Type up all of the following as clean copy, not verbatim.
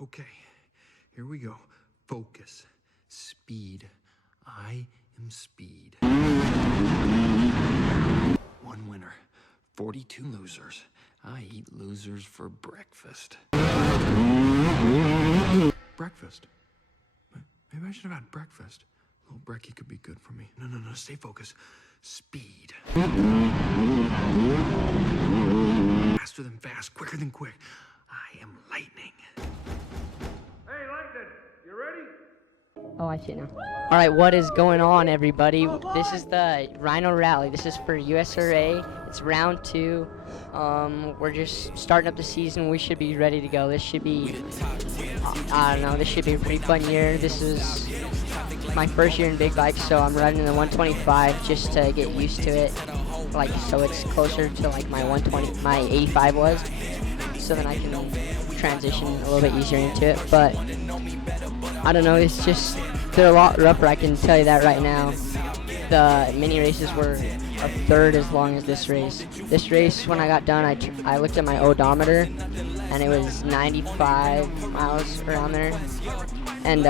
Okay, here we go. Focus. Speed. I am speed. One winner. 42 losers. I eat losers for breakfast. Breakfast? Maybe I should have had breakfast. A little brekkie could be good for me. No, stay focused. Speed. Faster than fast, quicker than quick. I am lightning. Hey, Lightning, you ready? Oh, I see now. Alright, what is going on, everybody? This is the Rhino Rally. This is for USRA. It's round 2. We're just starting up the season. We should be ready to go. This should be, I don't know, this should be a pretty fun year. This is my first year in big bikes, so I'm running the 125 just to get used to it. Like, so it's closer to like my 85 was. So then I can transition a little bit easier into it. But I don't know, it's just, they're a lot rougher, I can tell you that right now. The mini races were a third as long as this race. This race, when I got done, I looked at my odometer, and it was 95 miles around there. And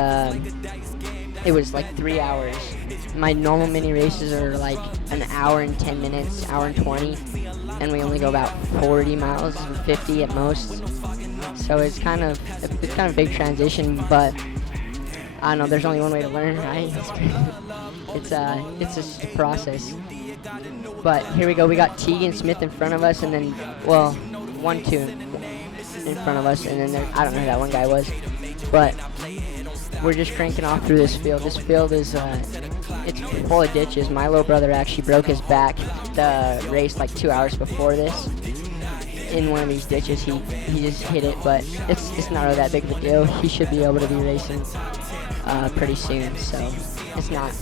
it was like 3 hours. My normal mini races are like an hour and 10 minutes, hour and 20, and we only go about 40 miles, 50 at most. So it's kind of a big transition, but I don't know, there's only one way to learn, right? It's just a process. But here we go, we got Tegan Smith in front of us, and then, well, 1-2 in front of us, and then there, I don't know who that one guy was. But we're just cranking off through this field. This field is, it's full of ditches. My little brother actually broke his back the race like 2 hours before this. In one of these ditches, he just hit it, but it's not really that big of a deal. He should be able to be racing pretty soon, so it's not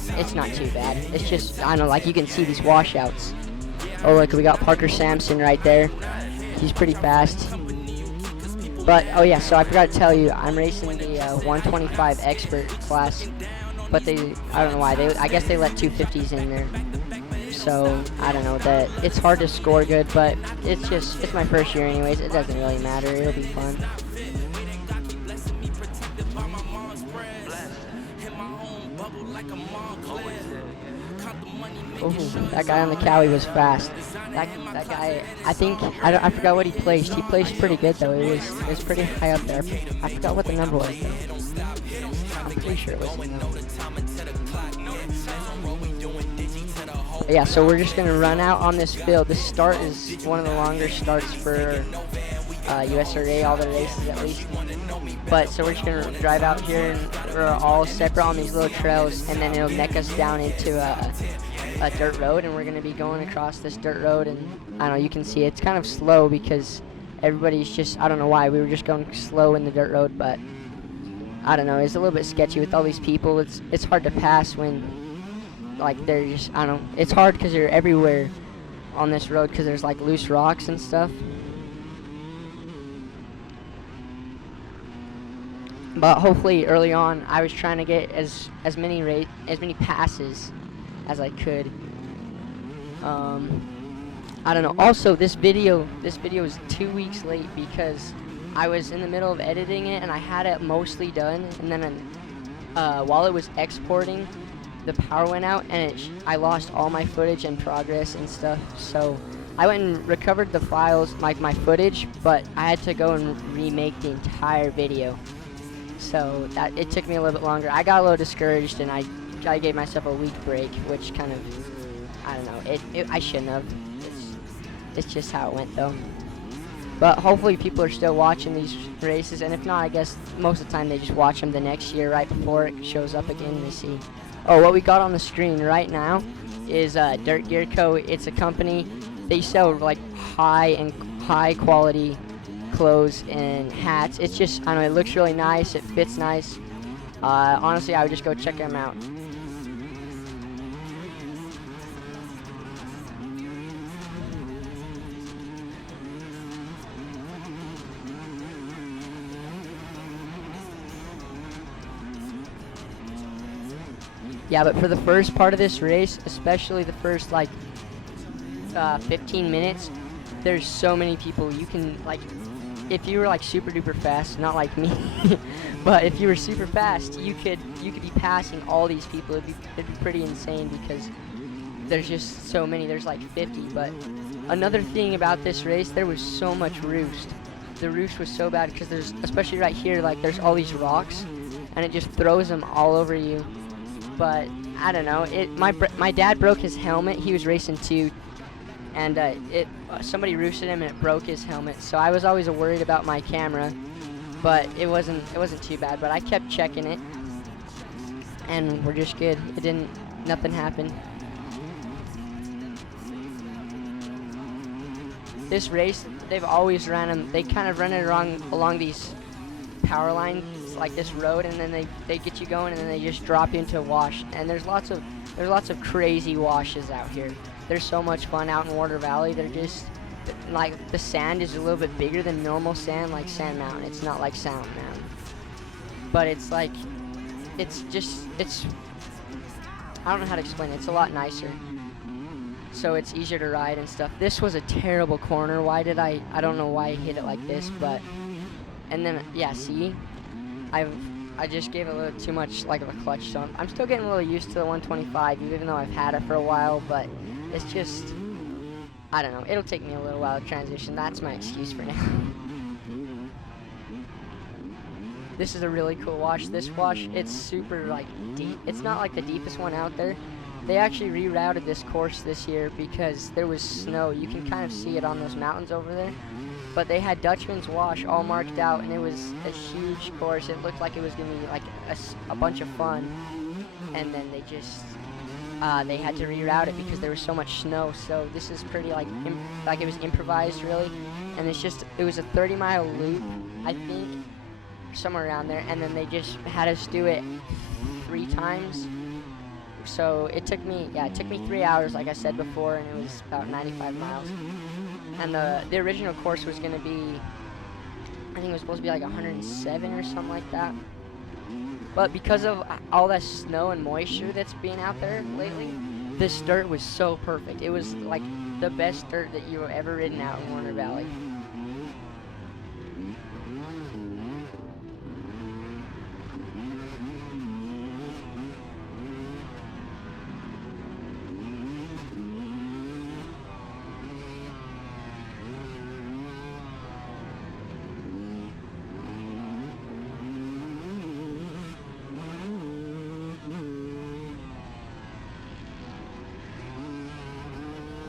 too bad. It's just, I don't know, like you can see these washouts. Oh look, we got Parker Sampson right there. He's pretty fast. But oh yeah, so I forgot to tell you, I'm racing the 125 expert class, but I don't know why, I guess they let 250s in there. So I don't know, that it's hard to score good, but it's my first year anyways. It doesn't really matter. It'll be fun. Oh, that guy on the Cowie was fast. That guy, I forgot what he placed. He placed pretty good though. It was pretty high up there. I forgot what the number was though. I'm pretty sure it was. Yeah, so we're just going to run out on this field. This start is one of the longer starts for USRA, all the races at least. But so we're just going to drive out here, and we're all separate on these little trails, and then it'll neck us down into a dirt road, and we're going to be going across this dirt road. And I don't know, you can see it's kind of slow because everybody's just, I don't know why, we were just going slow in the dirt road, but I don't know, it's a little bit sketchy with all these people. It's hard to pass when, like, they're just, I don't know, it's hard because you're everywhere on this road because there's like loose rocks and stuff. But hopefully early on I was trying to get as many passes as I could. I don't know. Also, this video is 2 weeks late because I was in the middle of editing it and I had it mostly done, and then while it was exporting, the power went out and I lost all my footage and progress and stuff. So I went and recovered the files, like my footage, but I had to go and remake the entire video. So it took me a little bit longer. I got a little discouraged and I gave myself a week break, which kind of, I don't know, I shouldn't have. It's just how it went though. But hopefully people are still watching these races, and if not, I guess most of the time they just watch them the next year right before it shows up again to see. Oh, what we got on the screen right now is Dirt Gear Co. It's a company. They sell like high quality clothes and hats. It's just, I don't know, it looks really nice. It fits nice. Honestly, I would just go check them out. Yeah, but for the first part of this race, especially the first like 15 minutes, there's so many people. You can like if you were like super duper fast, not like me, but if you were super fast, you could be passing all these people. It'd be pretty insane because there's just so many. There's like 50. But another thing about this race, there was so much roost. The roost was so bad because there's, especially right here, like there's all these rocks, and it just throws them all over you. But I don't know. My dad broke his helmet. He was racing too, and somebody roosted him and it broke his helmet. So I was always worried about my camera, but it wasn't too bad. But I kept checking it, and we're just good. Nothing happened. This race, they've always ran them. They kind of run it along these power lines, like this road, and then they get you going, and then they just drop you into a wash. And there's lots of crazy washes out here. There's so much fun out in Warner Valley. They're just like, the sand is a little bit bigger than normal sand, like Sand Mountain. It's not like Sound Mountain, but it's like I don't know how to explain it. It's a lot nicer, so it's easier to ride and stuff. This was a terrible corner. I don't know why I hit it like this, but, and then, yeah, see, I just gave a little too much like of a clutch, so I'm still getting a little used to the 125, even though I've had it for a while, but it's just, I don't know, it'll take me a little while to transition. That's my excuse for now. This is a really cool wash. This wash, it's super like deep. It's not like the deepest one out there. They actually rerouted this course this year because there was snow. You can kind of see it on those mountains over there. But they had Dutchman's Wash all marked out, and it was a huge course. It looked like it was going to be like a bunch of fun. And then they just, they had to reroute it because there was so much snow. So this is pretty like it was improvised, really. And it was a 30-mile loop, I think, somewhere around there. And then they just had us do it 3 times. So it took me 3 hours, like I said before, and it was about 95 miles. And the original course was going to be, I think it was supposed to be like 107 or something like that. But because of all that snow and moisture that's been out there lately, this dirt was so perfect. It was like the best dirt that you've ever ridden out in Warner Valley.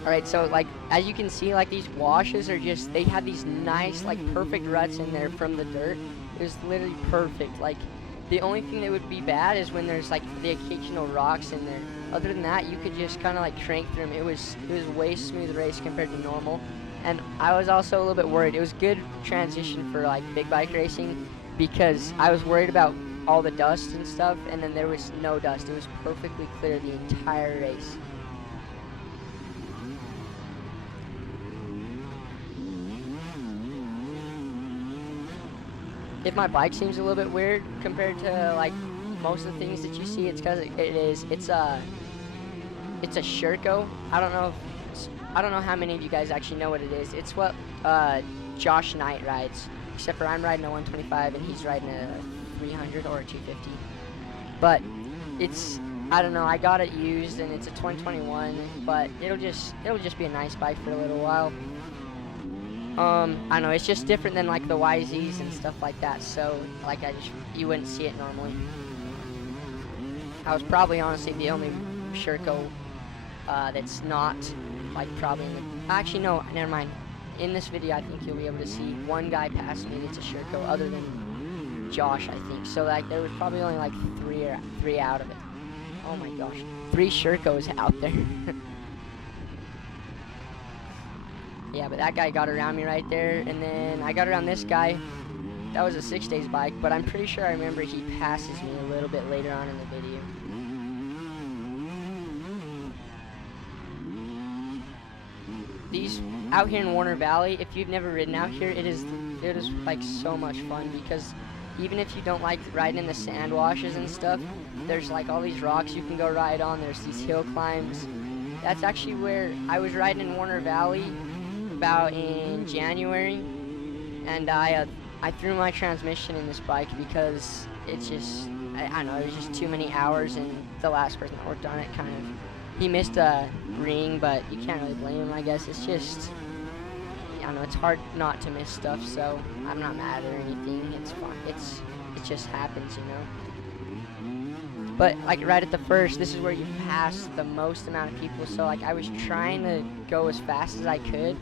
Alright, so like, as you can see, like these washes are just, they had these nice, like perfect ruts in there from the dirt. It was literally perfect. Like, the only thing that would be bad is when there's like the occasional rocks in there. Other than that, you could just kind of like crank through them. It was way smooth race compared to normal. And I was also a little bit worried. It was good transition for like big bike racing because I was worried about all the dust and stuff, and then there was no dust. It was perfectly clear the entire race. If my bike seems a little bit weird compared to like most of the things that you see, it's because it's a Sherco. I don't know how many of you guys actually know what it is. It's what Josh Knight rides, except for I'm riding a 125 and he's riding a 300 or a 250. But it's, I don't know, I got it used and it's a 2021, but it'll just be a nice bike for a little while. I don't know, it's just different than like the YZs and stuff like that, so like you wouldn't see it normally. I was probably honestly the only Sherco that's not like probably actually no, never mind. In this video I think you'll be able to see one guy pass me that's a Sherco other than Josh, I think. So like there was probably only like three out of it. Oh my gosh, 3 Shercos out there. Yeah, but that guy got around me right there, and then I got around this guy. That was a 6 days bike, but I'm pretty sure I remember he passes me a little bit later on in the video. These out here in Warner Valley, if you've never ridden out here, it is like so much fun because even if you don't like riding in the sand washes and stuff, there's like all these rocks you can go ride on. There's these hill climbs. That's actually where I was riding in Warner Valley about in January, and I threw my transmission in this bike because it's just, I don't know, it was just too many hours, and the last person that worked on it kind of, he missed a ring, but you can't really blame him, I guess. It's just, I don't know, it's hard not to miss stuff, so I'm not mad or anything. It's fun. It just happens, you know. But like right at the first, this is where you pass the most amount of people, so like I was trying to go as fast as I could,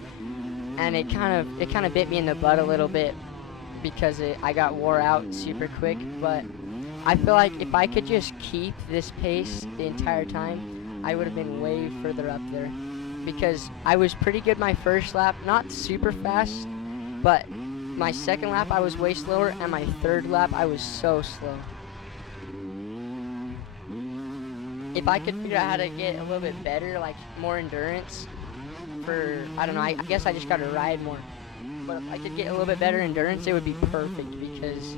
and it kind of bit me in the butt a little bit because I got wore out super quick. But I feel like if I could just keep this pace the entire time, I would have been way further up there, because I was pretty good my first lap, not super fast, but my second lap I was way slower, and my third lap I was so slow. If I could figure out how to get a little bit better, like more endurance for, I don't know, I guess I just gotta ride more. But if I could get a little bit better endurance, it would be perfect, because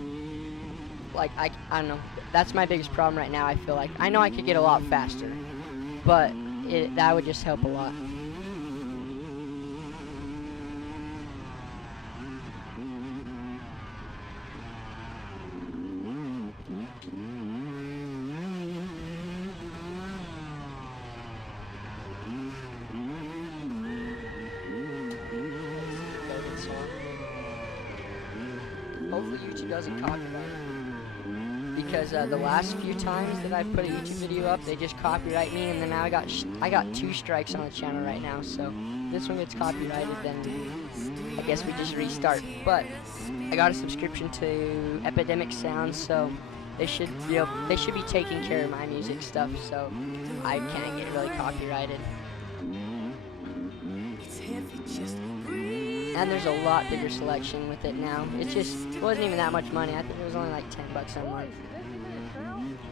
like I don't know, that's my biggest problem right now. I feel like I know I could get a lot faster, but that would just help a lot. Hopefully YouTube doesn't copyright it, because the last few times that I put a YouTube video up, they just copyright me, and then now I got 2 strikes on the channel right now. So if this one gets copyrighted, then I guess we just restart. But I got a subscription to Epidemic Sound, so they should be taking care of my music stuff, so I can't get really copyrighted. And there's a lot bigger selection with it now. It wasn't even that much money. I think it was only like $10 a month.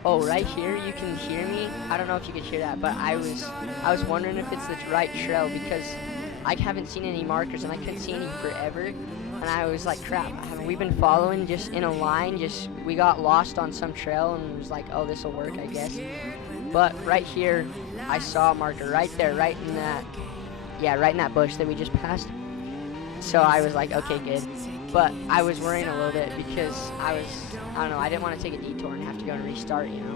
Oh, right here you can hear me. I don't know if you could hear that, but I was wondering if it's the right trail, because I haven't seen any markers and I couldn't see any forever. And I was like, crap, we've been following just in a line. We got lost on some trail and was like, oh, this will work, I guess. But right here, I saw a marker right there, right in that bush that we just passed. So I was like, okay, good. But I was worrying a little bit because I don't know, I didn't want to take a detour and have to go and restart, you know.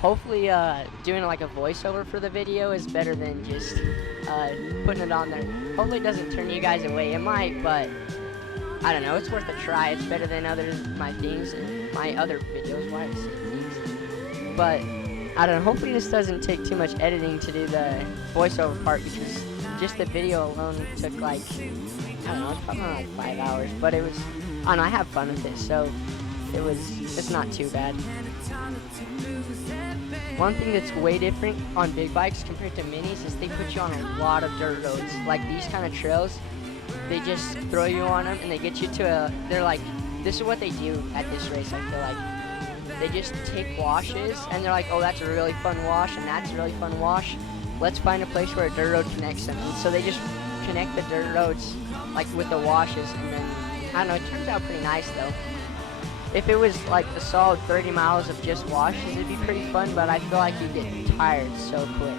Hopefully doing like a voiceover for the video is better than just putting it on there. Hopefully it doesn't turn you guys away. It might, but I don't know, it's worth a try. It's better than my things and my other videos. Why did I say things? But I don't know, hopefully this doesn't take too much editing to do the voiceover part, because just the video alone took like, I don't know, it's probably like 5 hours, but it was, I don't know, I have fun with it, so it's not too bad. One thing that's way different on big bikes compared to minis is they put you on a lot of dirt roads. Like these kind of trails, they just throw you on them and they get you to they're like, this is what they do at this race, I feel like. They just take washes, and they're like, oh, that's a really fun wash, and that's a really fun wash. Let's find a place where a dirt road connects them. And so they just connect the dirt roads, like, with the washes, and then, I don't know, it turns out pretty nice, though. If it was, like, a solid 30 miles of just washes, it'd be pretty fun, but I feel like you'd get tired so quick.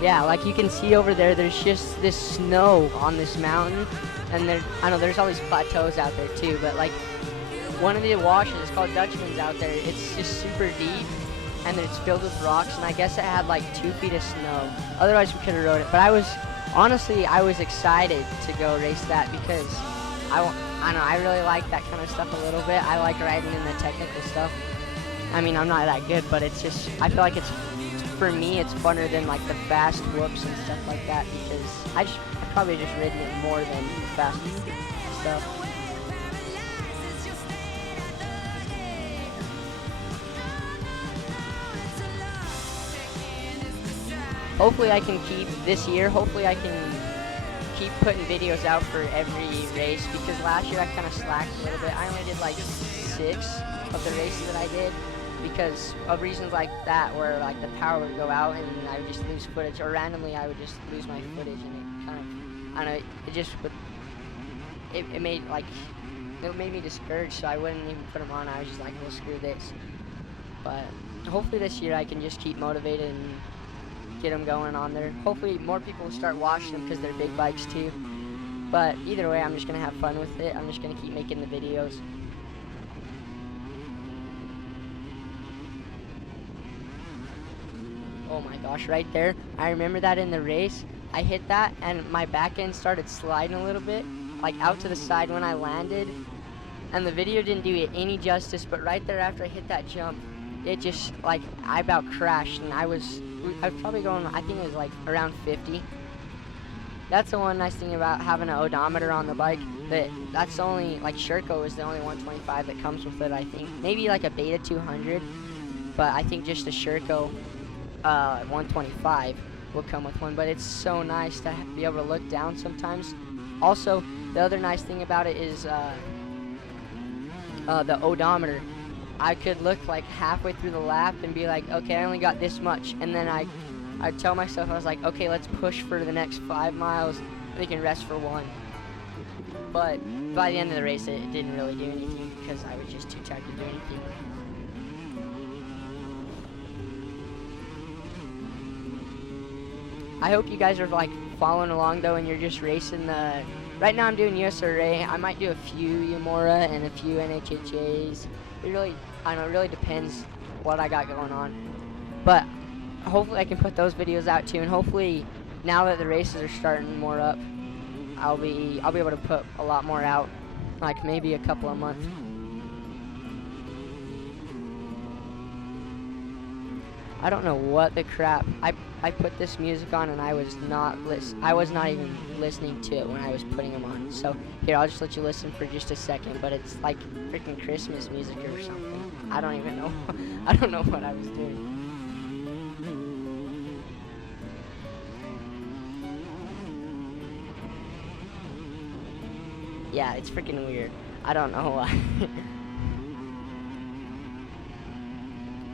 Yeah, like you can see over there, there's just this snow on this mountain, and I know there's all these plateaus out there too, but like one of the washes is called Dutchman's out there. It's just super deep, and then it's filled with rocks, and I guess it had like 2 feet of snow. Otherwise we could have rode it, but I was excited to go race that, because I don't know, I really like that kind of stuff a little bit. I like riding in the technical stuff. I mean, I'm not that good, but it's just, I feel like for me, it's funner than like the fast whoops and stuff like that, because I probably just ridden it more than the fast stuff. hopefully I can keep this year. Hopefully I can keep putting videos out for every race, because last year I kind of slacked a little bit. I only did like 6 of the races that I did because of reasons like that, where like the power would go out and I would just lose footage, or randomly I would just lose my footage, and it kind of, I don't know, it just would, it made me discouraged, so I wouldn't even put them on. I was just like, well, screw this. But hopefully this year I can just keep motivated and get them going on there. Hopefully more people will start watching them because they're big bikes too. But either way, I'm just going to have fun with it. I'm just going to keep making the videos. Oh my gosh, right there. I remember that in the race. I hit that and my back end started sliding a little bit, like out to the side when I landed. And the video didn't do it any justice, but right there after I hit that jump, it just, like, I about crashed, and I was probably going, I think it was like around 50. That's the one nice thing about having an odometer on the bike. That's only, like, Sherco is the only 125 that comes with it, I think. Maybe like a Beta 200, but I think just a Sherco 125 will come with one. But it's so nice to be able to look down sometimes. Also, the other nice thing about it is the odometer. I could look like halfway through the lap and be like, okay, I only got this much, and then I'd tell myself, I was like, okay, let's push for the next 5 miles, and we can rest for 1. But by the end of the race, it didn't really do anything because I was just too tired to do anything. I hope you guys are like following along though, and you're just racing the. Right now I'm doing USRA. I might do a few Yamura and a few NHHAs. It really, I don't know, it really depends what I got going on. But hopefully I can put those videos out too, and hopefully now that the races are starting more up, I'll be able to put a lot more out, like maybe a couple of months. I don't know what the crap. I put this music on and I was not even listening to it when I was putting them on. So here, I'll just let you listen for just a second, but it's like freaking Christmas music or something. I don't even know. I don't know what I was doing. Yeah, it's freaking weird. I don't know why.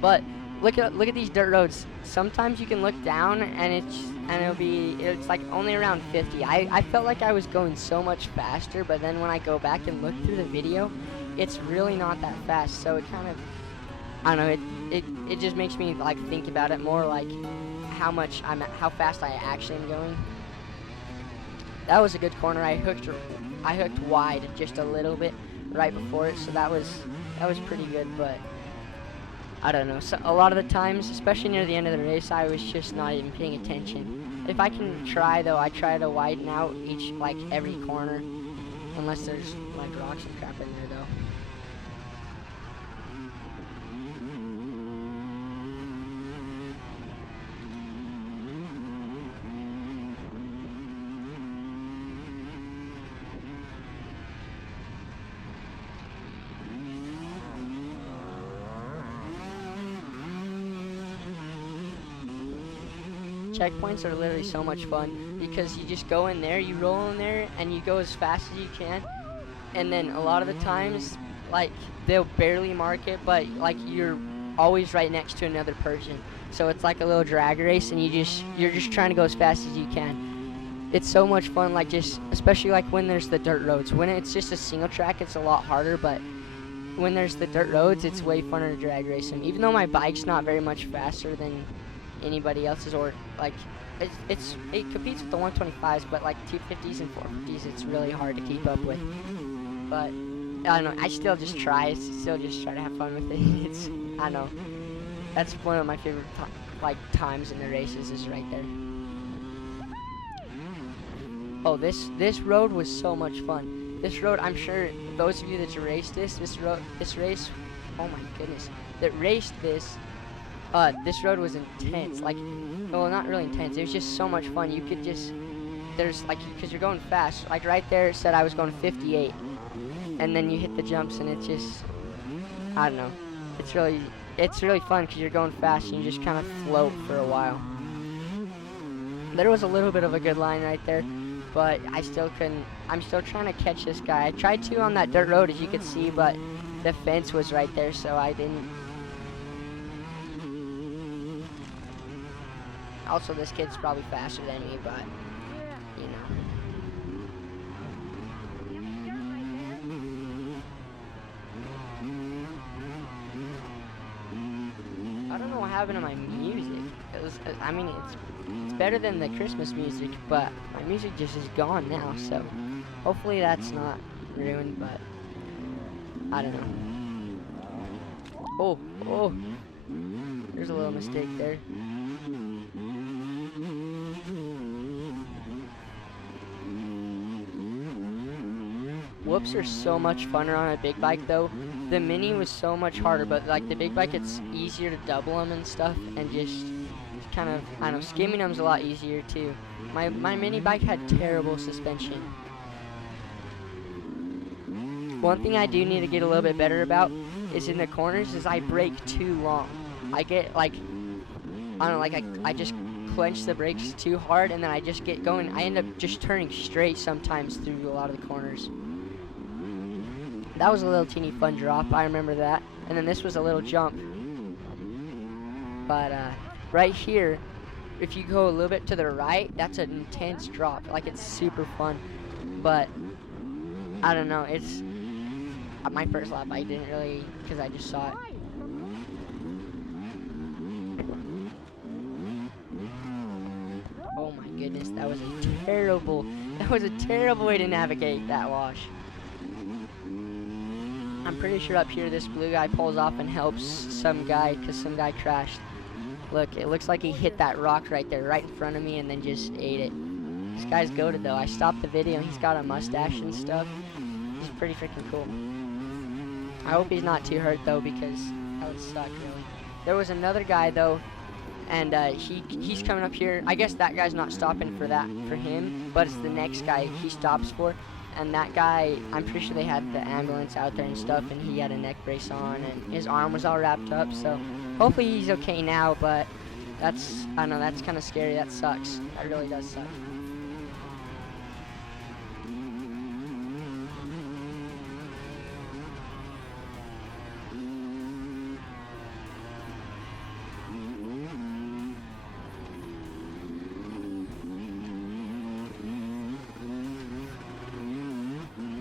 But look at these dirt roads. Sometimes you can look down and it's like only around 50. I felt like I was going so much faster, but then when I go back and look through the video, it's really not that fast. So it kind of, I don't know, it just makes me like think about it more, like how fast I actually am going. That was a good corner. I hooked wide just a little bit right before it, so that was pretty good. But I don't know, so a lot of the times, especially near the end of the race, I was just not even paying attention. If I can try though, I try to widen out every corner, unless there's like rocks and crap in there though. Checkpoints are literally so much fun because you just go in there, you roll in there, and you go as fast as you can. And then a lot of the times, like, they'll barely mark it, but like you're always right next to another person. So it's like a little drag race, and you're just trying to go as fast as you can. It's so much fun, like just especially like when there's the dirt roads. When it's just a single track, it's a lot harder, but when there's the dirt roads, it's way funner to drag race them. Even though my bike's not very much faster than anybody else's, or like it competes with the 125s, but like 250s and 450s, it's really hard to keep up with. But I don't know, I still just try to have fun with it. It's, I don't know, that's one of my favorite times in the races is right there. Oh, this road was so much fun. This road, I'm sure those of you that raced this race, oh my goodness, that raced this road was intense. Like, well, not really intense. It was just so much fun. You could just, there's like, because you're going fast. Like right there, it said I was going 58, and then you hit the jumps, and it's just, I don't know. It's really fun because you're going fast and you just kind of float for a while. There was a little bit of a good line right there, but I still couldn't. I'm still trying to catch this guy. I tried to on that dirt road, as you could see, but the fence was right there, so I didn't. Also, this kid's probably faster than me, but, you know. I don't know what happened to my music. I mean, it's better than the Christmas music, but my music just is gone now, so hopefully that's not ruined, but I don't know. Oh, there's a little mistake there. Whoops are so much funner on a big bike though. The mini was so much harder, but like the big bike, it's easier to double them and stuff, and just kind of, I don't know, skimming them's a lot easier too. My mini bike had terrible suspension. One thing I do need to get a little bit better about is in the corners is I brake too long. I get like, I don't know, like I just clench the brakes too hard, and then I just get going. I end up just turning straight sometimes through a lot of the corners. That was a little teeny fun drop, I remember that. And then this was a little jump. But right here, if you go a little bit to the right, that's an intense drop. Like, it's super fun. But I don't know, it's my first lap. I didn't really, because I just saw it. Oh my goodness, that was a terrible way to navigate that wash. I'm pretty sure up here this blue guy pulls off and helps some guy because some guy crashed. Look, it looks like he hit that rock right there, right in front of me, and then just ate it. This guy's goated though. I stopped the video and he's got a mustache and stuff. He's pretty freaking cool. I hope he's not too hurt though, because that would suck really. There was another guy though, and he's coming up here. I guess that guy's not stopping for him, but it's the next guy he stops for. And that guy, I'm pretty sure they had the ambulance out there and stuff, and he had a neck brace on, and his arm was all wrapped up, so hopefully he's okay now, but that's, I don't know, that's kind of scary. That sucks. That really does suck.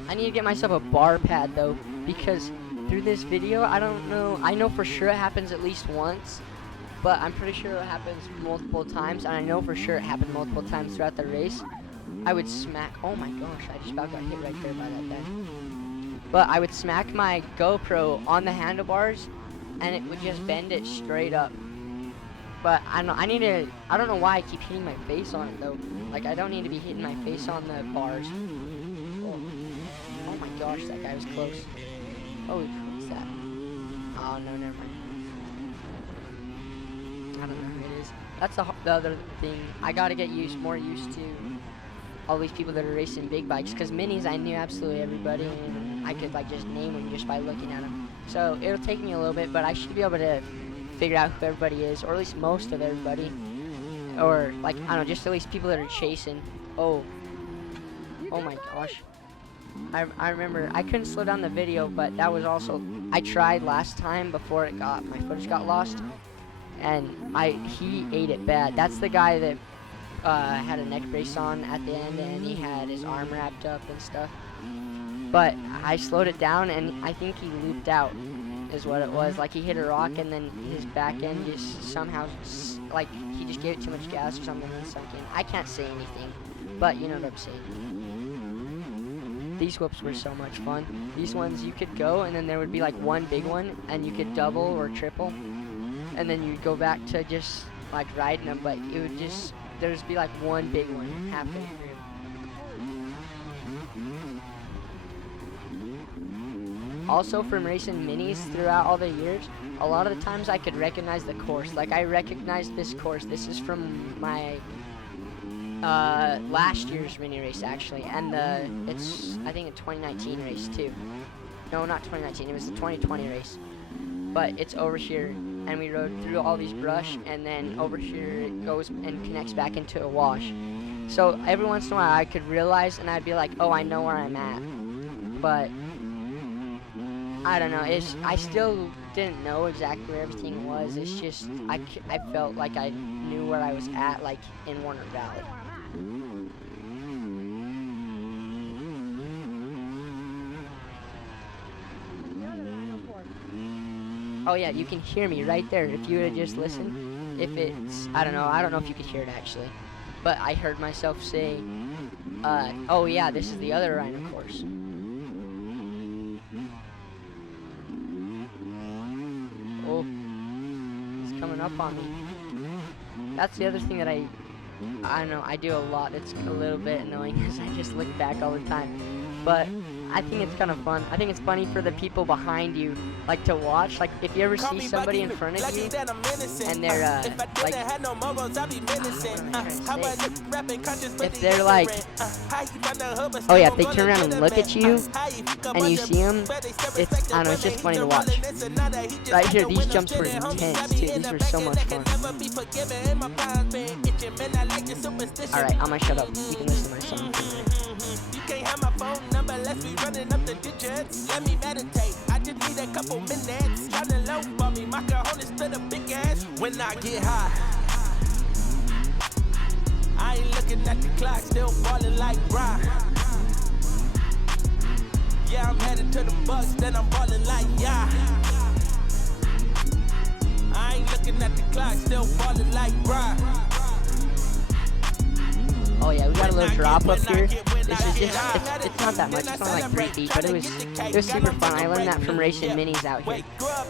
I need to get myself a bar pad though, because through this video, I don't know, I know for sure it happens at least once, but I'm pretty sure it happens multiple times, and I know for sure it happened multiple times throughout the race. I would smack, oh my gosh, I just about got hit right there by that guy. But I would smack my GoPro on the handlebars, and it would just bend it straight up. But I don't know why I keep hitting my face on it though. Like, I don't need to be hitting my face on the bars. Oh my gosh, that guy was close. Oh, what's that? Oh, no, never mind. I don't know who it is. That's the other thing. I gotta get more used to all these people that are racing big bikes, because minis, I knew absolutely everybody, and I could like just name them just by looking at them. So it'll take me a little bit, but I should be able to figure out who everybody is, or at least most of everybody. Or like, I don't know, just at least people that are chasing. Oh my gosh. I remember I couldn't slow down the video, but that was also, I tried last time before my footage got lost, and he ate it bad. That's the guy that had a neck brace on at the end, and he had his arm wrapped up and stuff. But I slowed it down, and I think he looped out is what it was. Like, he hit a rock, and then his back end just somehow, like, he just gave it too much gas or something and sunk in. I can't say anything, but you know what I'm saying. These whoops were so much fun. These ones, you could go, and then there would be like one big one, and you could double or triple, and then you'd go back to just like riding them, but it would just, there'd just be like one big one happening. Also, from racing minis throughout all the years, a lot of the times I could recognize the course. Like, I recognized this course. This is from my last year's mini race actually, and it's I think a 2019 race too. No, not 2019. It was the 2020 race, but it's over here and we rode through all these brush, and then over here it goes and connects back into a wash. So every once in a while I could realize, and I'd be like, oh, I know where I'm at. But I don't know, I still didn't know exactly where everything was. It's just I felt like I knew where I was at, like in Warner Valley. Oh yeah, you can hear me right there. If you would have just listened, if it's, I don't know if you could hear it actually, but I heard myself say, oh yeah, this is the other Rhino course. Oh, it's coming up on me. That's the other thing that I don't know, I do a lot. It's a little bit annoying because I just look back all the time. But I think it's kind of fun. I think it's funny for the people behind you, like, to watch. Like, if you ever see somebody in front of you and they're like, if they're like, oh yeah, if they turn around and look at you and you see them, it's, I don't know, it's just funny to watch. Right here, these jumps were intense too. These were so much fun. Alright, I'm gonna shut up. You can listen to my song. You can't have my phone number unless we running up the digits. Let me meditate. I just need a couple minutes. Tryna low for me. My cojones to the big ass. When I get high, I ain't looking at the clock. Still falling like rock. Yeah, I'm headed to the Bucks. Then I'm falling like yeah. I ain't looking at the clock. Still falling like rock. Oh yeah, we got a little drop up here. This is just, it's not that much, it's only like 3 feet, but it was super fun. I learned that from racing minis out here. I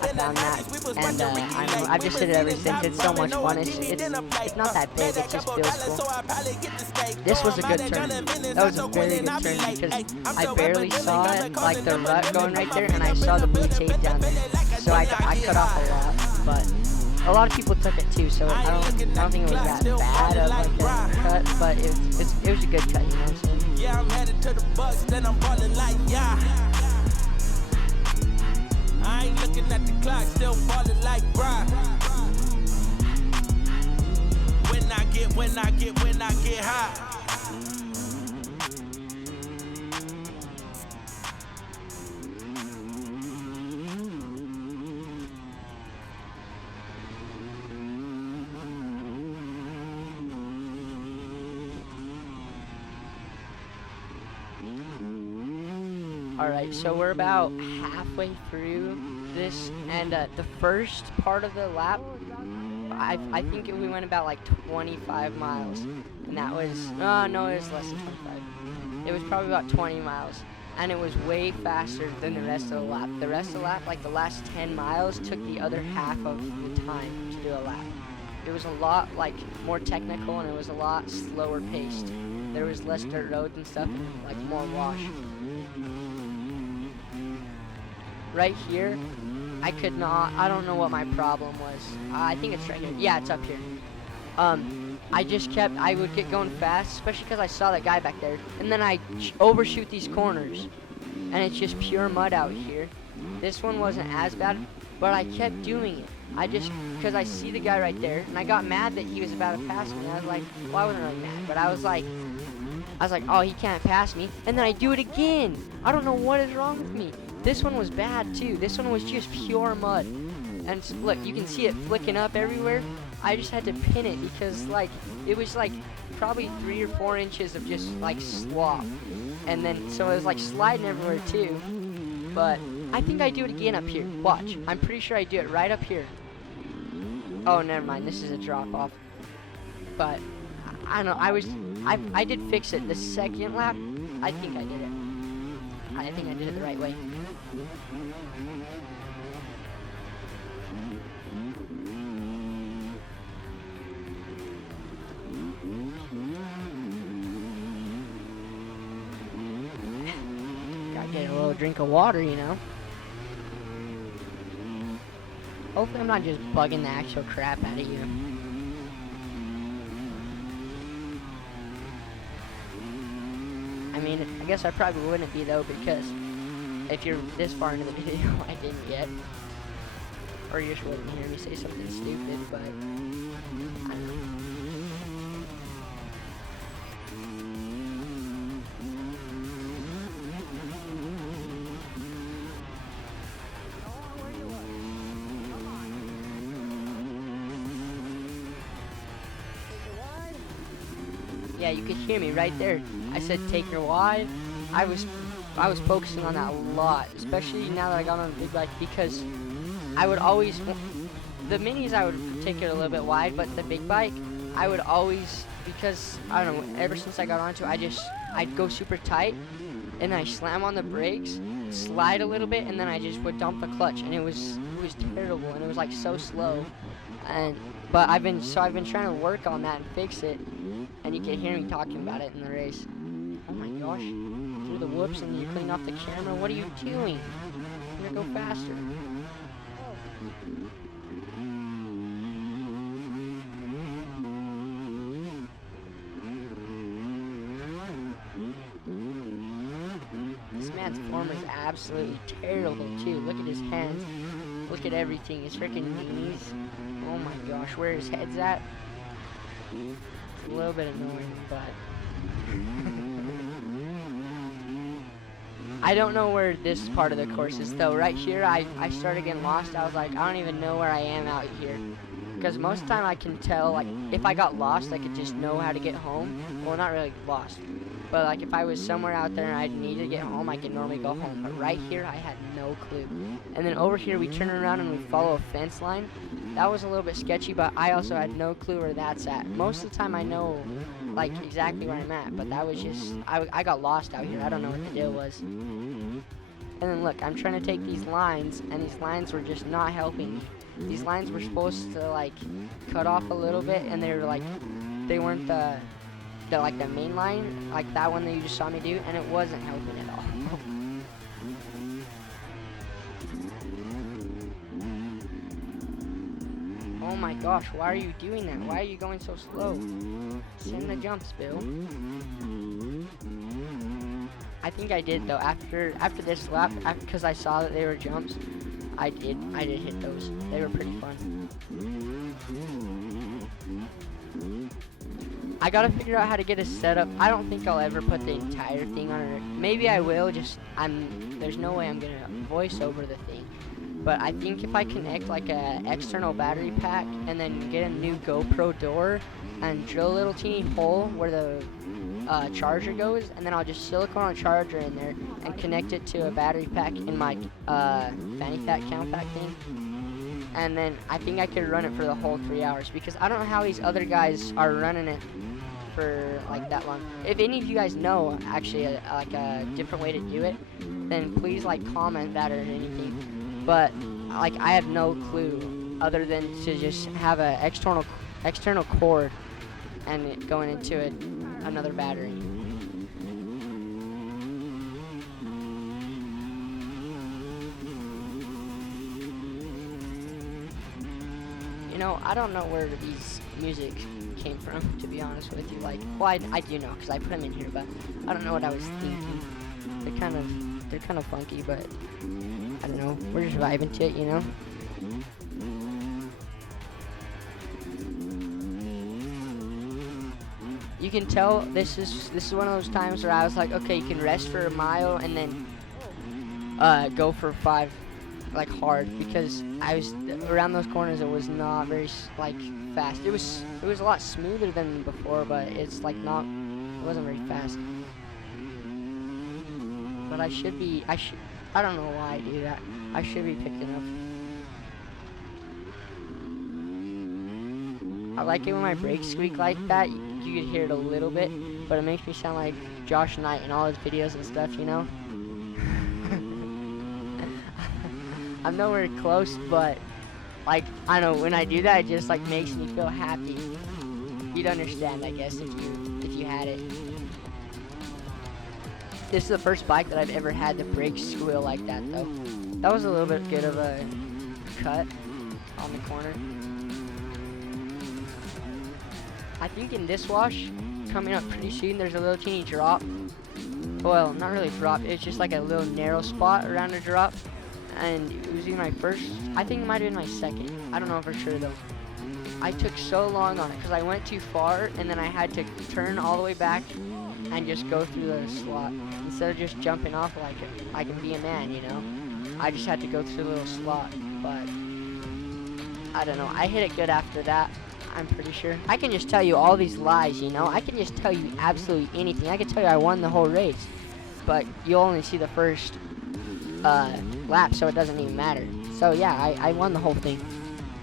found that, and I've just did it ever since. It's so much fun. It's not that big, it just feels cool. This was a good turn. That was a very good turn because I barely saw it, like the rut going right there, and I saw the blue tape down there. So I cut off a lot, but a lot of people took it too, so I don't think it was that bad of like a cut, but it was a good cut, you know what I'm saying? Yeah, I'm headed to the Bucks, then I'm falling like yeah. I ain't looking at the clock, still falling like rock. When I get high. Alright, so we're about halfway through this, and the first part of the lap, I think we went about like 25 miles, and that was, no, it was less than 25. It was probably about 20 miles, and it was way faster than the rest of the lap. The rest of the lap, like the last 10 miles, took the other half of the time to do a lap. It was a lot like more technical, and it was a lot slower paced. There was less dirt roads and stuff, and like more wash. Right here, I could not, I don't know what my problem was. I think it's right here. Yeah, it's up here. I would get going fast, especially because I saw that guy back there. And then I overshoot these corners. And it's just pure mud out here. This one wasn't as bad, but I kept doing it. Because I see the guy right there, and I got mad that he was about to pass me. I was like, well, I wasn't really mad, but I was like, oh, he can't pass me. And then I do it again. I don't know what is wrong with me. This one was bad too. This one was just pure mud. And look, you can see it flicking up everywhere. I just had to pin it because like, it was like probably 3 or 4 inches of just like slop. And then, so it was like sliding everywhere too. But I think I do it again up here. Watch, I'm pretty sure I do it right up here. Oh, never mind, this is a drop off. But, I don't know, I did fix it the second lap. I think I did it. I think I did it the right way. Gotta get a little drink of water, you know. Hopefully I'm not just bugging the actual crap out of you. I mean, I guess I probably wouldn't be though, because if you're this far into the video, I didn't yet. or you just wouldn't hear me say something stupid, but I don't know. Yeah, you could hear me right there. I said take her wide. I was focusing on that a lot, especially now that I got on the big bike, because I would always, the minis I would take it a little bit wide, but the big bike I would always, because I don't know, ever since I got onto it, I'd go super tight and I slam on the brakes, slide a little bit, and then I just would dump the clutch, and it was terrible, and it was like so slow. But I've been trying to work on that and fix it, and you can hear me talking about it in the race. Oh my gosh, through the whoops and you're cleaning off the camera. What are you doing? I'm gonna go faster. This man's form is absolutely terrible too. Look at his hands. Look at everything. His freaking knees. Oh my gosh, where his head's at. It's a little bit annoying, but I don't know where this part of the course is though. Right here, I started getting lost. I was like, I don't even know where I am out here. Because most of the time I can tell, like, if I got lost, I could just know how to get home. Well, not really lost. But, like, if I was somewhere out there and I needed to get home, I could normally go home. But right here, I had no clue. And then over here, we turn around and we follow a fence line. That was a little bit sketchy, but I also had no clue where that's at. Most of the time, I know, like, exactly where I'm at. But that was just, I got lost out here. I don't know what the deal was. And then, look, I'm trying to take these lines, and these lines were just not helping. These lines were supposed to, like, cut off a little bit, and they were, like, they weren't the main line, like that one that you just saw me do, and it wasn't helping at all. Oh my gosh, why are you doing that? Why are you going so slow? Send the jumps, Bill. I think I did though, after this lap, because I saw that they were jumps, I did hit those. They were pretty fun. I gotta figure out how to get a setup. I don't think I'll ever put the entire thing on it. Maybe I will, there's no way I'm gonna voice over the thing. But I think if I connect like a external battery pack and then get a new GoPro door and drill a little teeny hole where the charger goes, and then I'll just silicone a charger in there and connect it to a battery pack in my fanny pack count pack thing. And then I think I could run it for the whole 3 hours, because I don't know how these other guys are running it for like that long. If any of you guys know actually like a different way to do it, then please like comment that or anything. But like I have no clue other than to just have a external cord and it going into another battery. You know, I don't know where these music came from, to be honest with you. Like, well, I do know, because I put them in here, but I don't know what I was thinking. They're kind of funky, but I don't know. We're just vibing to it, you know? You can tell this is one of those times where I was like, okay, you can rest for a mile and then go for 5. Like hard, because I was around those corners. It was not very like fast. It was a lot smoother than before, but it's like it wasn't very fast. But I don't know why I do that. I should be picking up. I like it when my brakes squeak like that. You could hear it a little bit, but it makes me sound like Josh Knight in all his videos and stuff, you know? I'm nowhere close, but like I don't know, when I do that, it just like makes me feel happy. You'd understand, I guess, if you had it. This is the first bike that I've ever had the brakes squeal like that, though. That was a little bit good of a cut on the corner. I think in this wash, coming up pretty soon, there's a little teeny drop. Well, not really drop, it's just like a little narrow spot around the drop. and it was either my first, I think it might have been my second. I don't know for sure though. I took so long on it because I went too far, and then I had to turn all the way back and just go through the slot instead of just jumping off like I can be a man, you know. I just had to go through the little slot, but I don't know. I hit it good after that. I'm pretty sure. I can just tell you all these lies, you know. I can just tell you absolutely anything. I can tell you I won the whole race, but you'll only see the first lap, so it doesn't even matter. So yeah, I won the whole thing.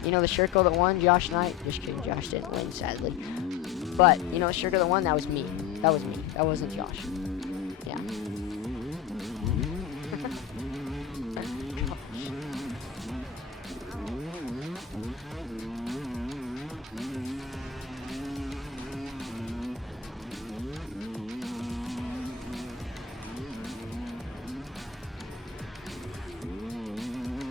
You know the Sherco that won, Josh and I? Just kidding, Josh didn't win, sadly. But, you know the Sherco that won, that was me. That was me. That wasn't Josh. Yeah.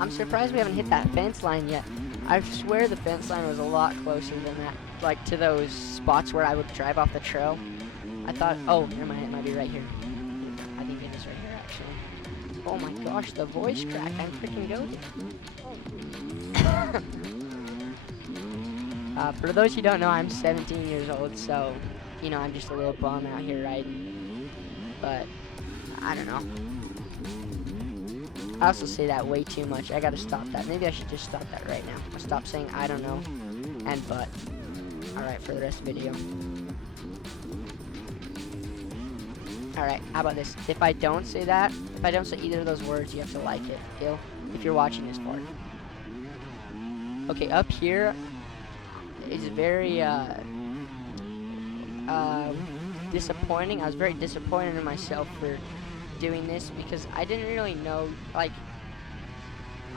I'm surprised we haven't hit that fence line yet. I swear the fence line was a lot closer than that, like to those spots where I would drive off the trail. I thought, oh, never mind, it might be right here. I think it is right here, actually. Oh my gosh, the voice crack, I'm freaking goated. For those who don't know, I'm 17 years old, so, you know, I'm just a little bum out here riding. But, I don't know. I also say that way too much. I gotta stop that. Maybe I should just stop that right now. I'll stop saying I don't know and but. Alright, for the rest of the video. Alright, how about this? If I don't say that, if I don't say either of those words, you have to like it, Gil, if you're watching this part. Okay, up here is very disappointing. I was very disappointed in myself for doing this because I didn't really know, like,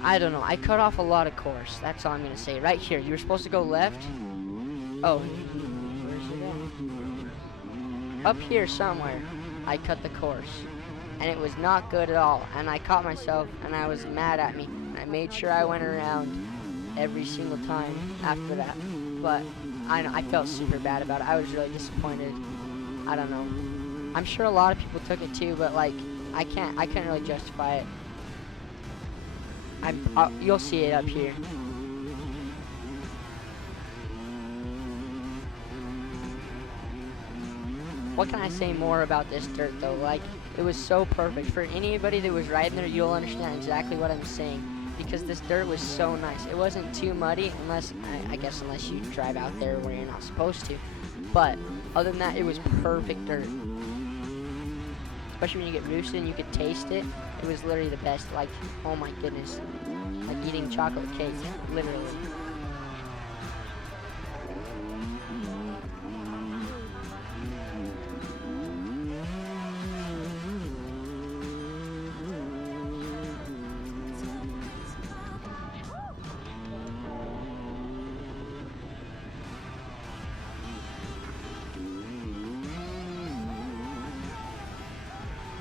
I don't know, I cut off a lot of course. That's all I'm gonna say. Right here, you were supposed to go left. Oh, where's it at? Up here somewhere, I cut the course, and it was not good at all, and I caught myself, and I was mad at me. I made sure I went around every single time after that, but I felt super bad about it. I was really disappointed. I don't know. I'm sure a lot of people took it too, but like, I couldn't really justify it. You'll see it up here. What can I say more about this dirt though? Like, it was so perfect. For anybody that was riding there, you'll understand exactly what I'm saying. Because this dirt was so nice. It wasn't too muddy, unless, I guess unless you drive out there where you're not supposed to. But, other than that, it was perfect dirt. Especially when you get roosted and you could taste it. It was literally the best. Like, oh my goodness. Like eating chocolate cake, literally.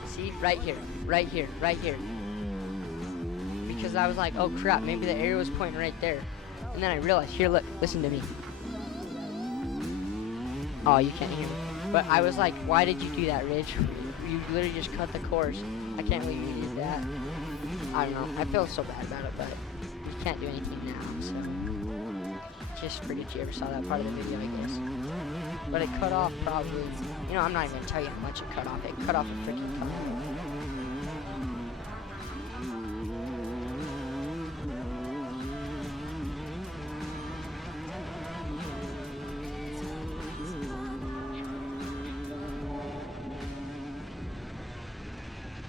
See, right here, right here, right here. Because I was like, oh crap, maybe the arrow was pointing right there. And then I realized, here, look, listen to me. Oh, you can't hear me. But I was like, why did you do that, Ridge? You literally just cut the course. I can't believe you did that. I don't know, I feel so bad about it, but you can't do anything now, so. Just forget you ever saw that part of the video, I guess. But it cut off probably, you know, I'm not even gonna tell you how much it cut off. It cut off a freaking ton.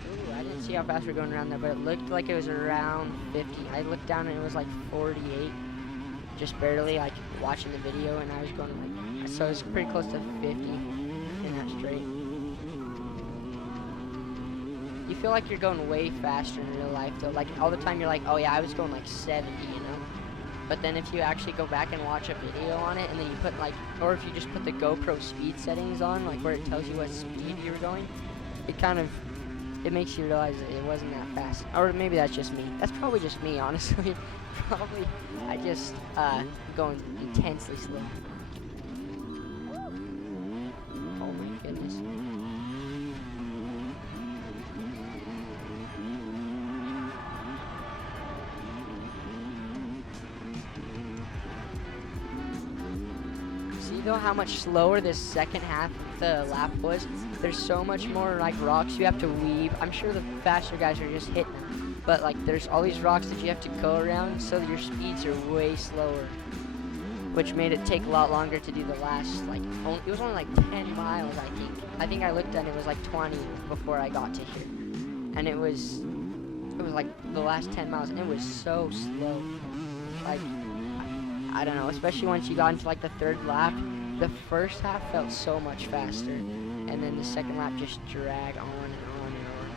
Ooh, I didn't see how fast we're going around there, but it looked like it was around 50. I looked down and it was like 48. Just barely, like, watching the video, and I was going like, so it's pretty close to 50 in that straight. You feel like you're going way faster in real life though. Like all the time you're like, oh yeah, I was going like 70, you know. But then if you actually go back and watch a video on it, and then you put like, or if you just put the GoPro speed settings on, like where it tells you what speed you're going, it kind of, it makes you realize that it wasn't that fast. Or maybe that's just me. That's probably just me, honestly. Probably I just going intensely slow. Oh my goodness. you know how much slower this second half of the lap was? There's so much more like rocks you have to weave. I'm sure the faster guys are just hitting them, but like there's all these rocks that you have to go around, so your speeds are way slower, which made it take a lot longer to do the last, like, it was only like 10 miles, I think. I think I looked at it, it was like 20 before I got to here. And it was like the last 10 miles, and it was so slow. Like, I don't know, especially once you got into like the third lap, the first half felt so much faster, and then the second lap just dragged on and on and on.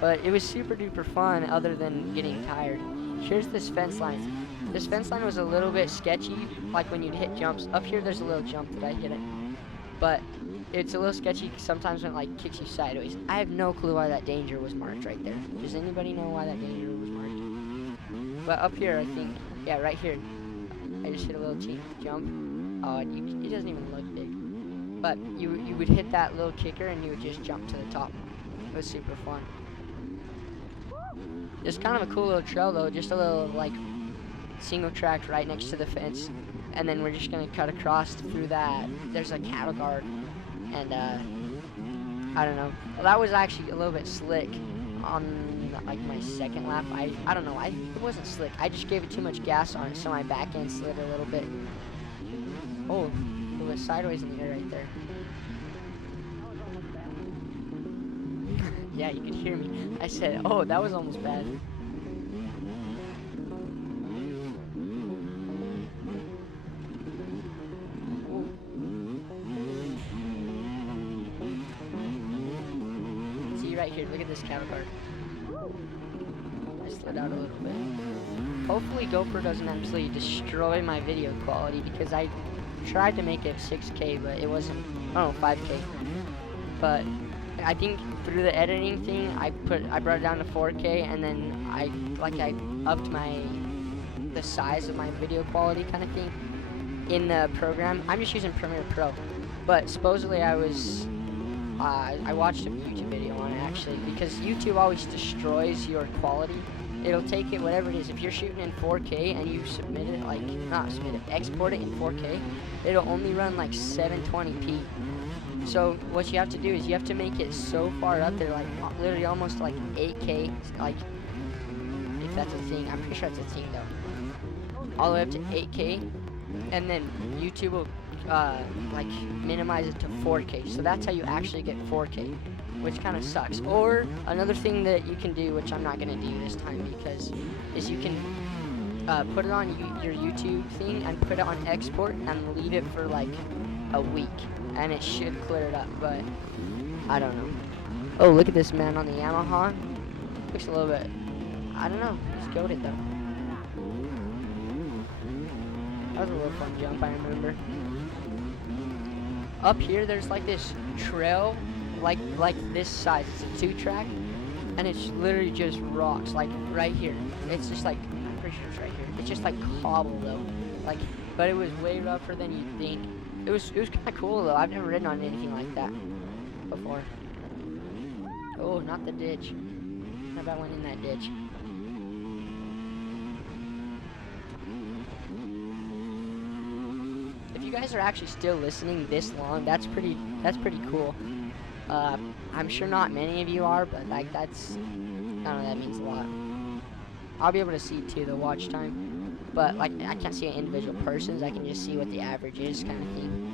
But it was super duper fun other than getting tired. Here's this fence line. This fence line was a little bit sketchy, like when you'd hit jumps. Up here there's a little jump that I hit it, but it's a little sketchy sometimes when it like kicks you sideways. I have no clue why that danger was marked right there. Does anybody know why that danger was marked? But up here, I think, yeah, right here, I just hit a little cheap jump. Oh, it doesn't even look big. But you would hit that little kicker and you would just jump to the top. It was super fun. It's kind of a cool little trail though, just a little like single track right next to the fence, and then we're just gonna cut across through that. There's a cattle guard, and I don't know. Well, that was actually a little bit slick on like my second lap. I don't know. It wasn't slick. I just gave it too much gas on it, so my back end slid a little bit. Oh, it was sideways in the air right there. Yeah, you could hear me. I said, oh, that was almost bad. See right here, look at this cattle guard. I slid out a little bit. Hopefully GoPro doesn't absolutely destroy my video quality, because I tried to make it 6K, but it wasn't, oh, 5K. But I think through the editing thing, I brought it down to 4K, and then I upped the size of my video quality kind of thing in the program. I'm just using Premiere Pro, but supposedly I watched a YouTube video on it actually, because YouTube always destroys your quality. It'll take it, whatever it is, if you're shooting in 4K and you submit it, like, not submit it, export it in 4K, it'll only run like 720p. So what you have to do is you have to make it so far up there, like literally almost like 8K, like, if that's a thing. I'm pretty sure it's a thing though. All the way up to 8K, and then YouTube will like minimize it to 4K. So that's how you actually get 4K, which kind of sucks. Or another thing that you can do, which I'm not gonna do this time, because is you can put it on your YouTube thing and put it on export and leave it for like a week, and it should clear it up, but I don't know. Oh, look at this man on the Yamaha. Looks a little bit, I don't know, he's goated though. That was a little fun jump, I remember. Up here, there's like this trail, like this size. It's a 2-track, and it's literally just rocks, like right here. It's just like, I'm pretty sure it's right here. It's just like cobble though, like, but it was way rougher than you'd think. It was kind of cool though. I've never ridden on anything like that before. Oh, not the ditch. How about went in that ditch? If you guys are actually still listening this long, that's pretty cool. I'm sure not many of you are, but like I don't know, that means a lot. I'll be able to see too the watch time, but like I can't see an individual person's. I can just see what the average is, kind of thing.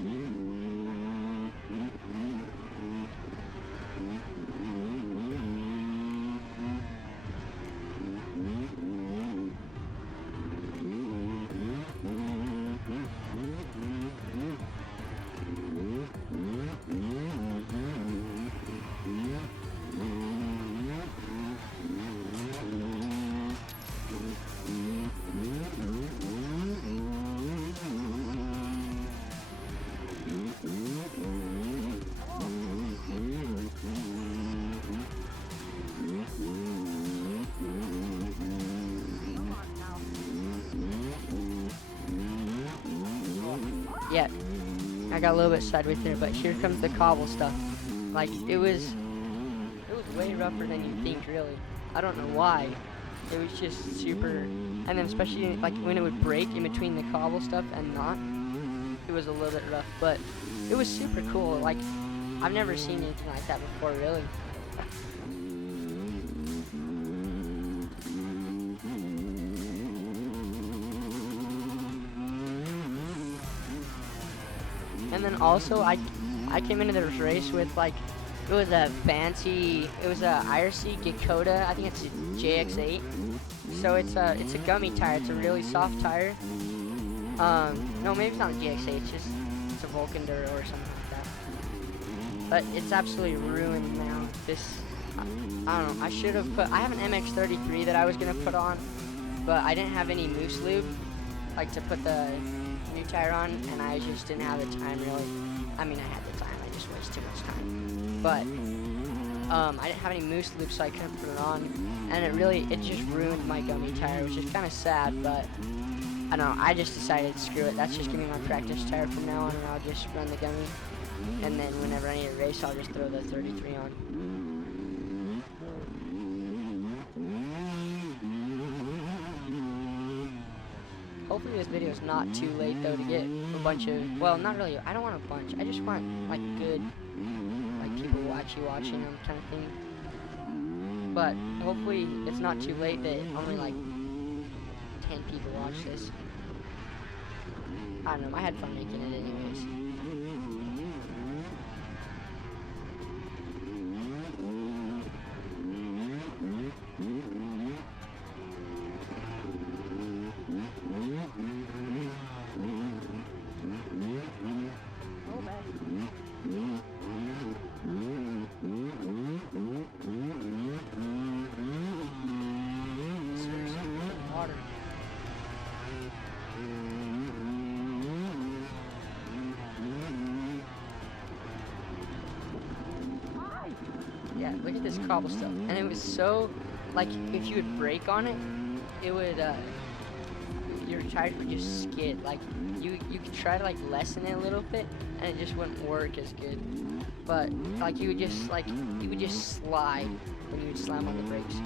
Yeah, I got a little bit sideways there, but here comes the cobble stuff. Like, it was way rougher than you think, really. I don't know why. It was just super, and then especially like when it would break in between the cobble stuff and not, it it was a little bit rough, but it was super cool. Like, I've never seen anything like that before, really. And then also, I came into this race with, like, it was a IRC Dakota, I think it's a JX8. So it's a gummy tire, it's a really soft tire. No, maybe it's not a GX8, it's a Vulcan Duro or something like that. But it's absolutely ruined now. I don't know, I should have I have an MX-33 that I was going to put on, but I didn't have any moose lube, like to put the new tire on, and I just didn't have the time really. I mean, I had the time, I just wasted too much time. But, I didn't have any moose lube, so I couldn't put it on, and it just ruined my gummy tire, which is kind of sad, but I don't know, I just decided, screw it, that's just gonna be my practice tire from now on, and I'll just run the gummy, and then whenever I need a race, I'll just throw the 33 on. Hopefully this video is not too late, though, to get a bunch of, well, not really, I don't want a bunch, I just want, like, good, like, people watching them kind of thing. But hopefully it's not too late that only, like, 10 people watch this. I don't know, I had fun making it anyways. Water. Yeah, look at this cobblestone. And it was so, like, if you would brake on it, it would, your tires would just skid. Like, you could try to, like, lessen it a little bit, and it just wouldn't work as good. But, like, you would just slide when you would slam on the brakes.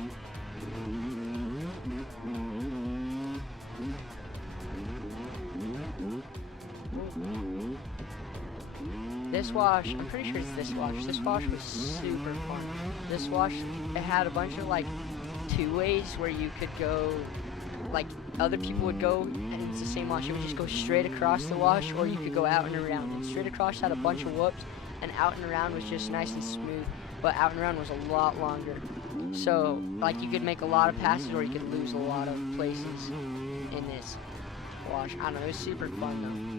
This wash, I'm pretty sure it's this wash. This wash was super fun. This wash, it had a bunch of, like, two-ways where you could go, like, other people would go, and it's the same wash. It would just go straight across the wash, or you could go out and around. And straight across had a bunch of whoops, and out and around was just nice and smooth. But out and around was a lot longer. So, like, you could make a lot of passes, or you could lose a lot of places in this wash. I don't know, it was super fun, though.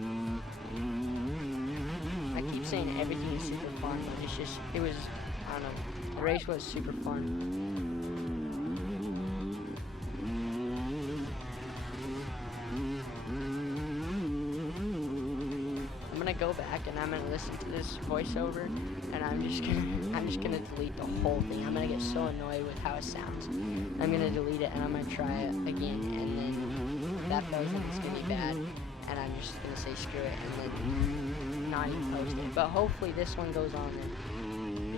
I keep saying everything is super fun, but it's just, it was, I don't know, the race was super fun. I'm gonna go back and I'm gonna listen to this voiceover, and I'm just gonna delete the whole thing. I'm gonna get so annoyed with how it sounds. I'm gonna delete it and I'm gonna try it again, and then that knows that it's gonna be bad, and I'm just gonna say screw it and then not even post it. But hopefully this one goes on there,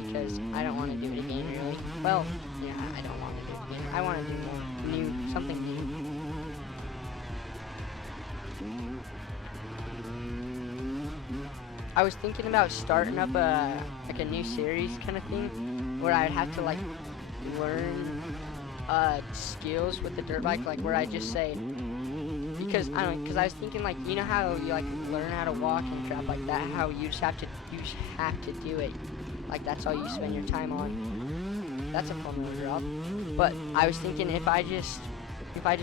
because I don't want to do it again, really. Well, yeah, I don't want to do it again. I want to do more new, something new. I was thinking about starting up a new series kind of thing, where I'd have to, like, learn skills with the dirt bike, like where I just say, because I don't know, because I was thinking, like, you know how you, like, learn how to walk and crap like that, how you just have to do it, like that's all you spend your time on. That's a fun one to drop. But I was thinking if I just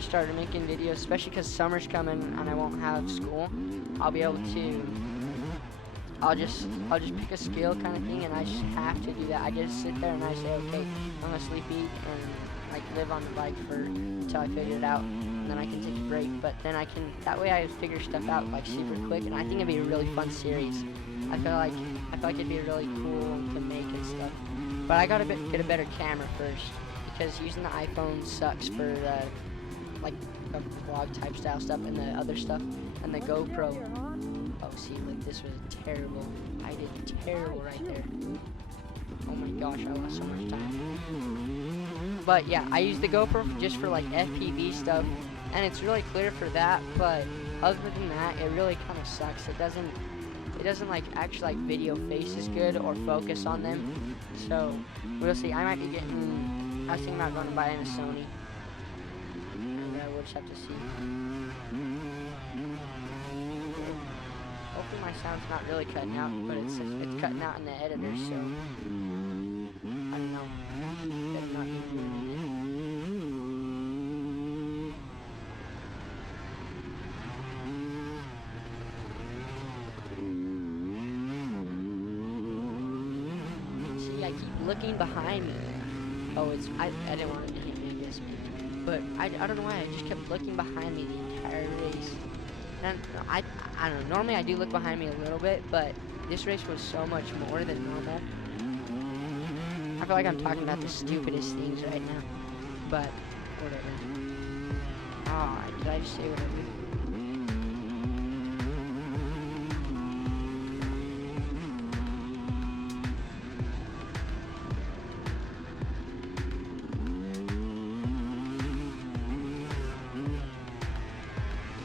started making videos, especially because summer's coming and I won't have school, I'll be able to, I'll just pick a skill kind of thing, and I just have to do that. I just sit there and I say, okay, I'm gonna sleep, eat, and, like, live on the bike until I figure it out, and then I can take a break. But then that way I figure stuff out, like, super quick, and I think it'd be a really fun series. I feel like it'd be really cool to make and stuff. But I gotta get a better camera first, because using the iPhone sucks for the, like, the vlog type style stuff and the other stuff, and the GoPro. Oh, see, like, this was terrible. I did terrible right there. Oh my gosh, I lost so much time. But yeah, I use the GoPro just for, like, FPV stuff, and it's really clear for that, but other than that, it really kind of sucks. It doesn't like actually like video faces good or focus on them. So we'll see. I might be getting. I was thinking about going to buy a Sony, and we'll just have to see. Hopefully my sound's not really cutting out, but it's cutting out in the editor, so I don't know. Better not be doing it. See, I keep looking behind me. Oh, I didn't want it to hit me, I guess, but I don't know why. I just kept looking behind me the entire race. And I don't know. Normally I do look behind me a little bit, but this race was so much more than normal. I feel like I'm talking about the stupidest things right now, but whatever. Ah, did I just say whatever?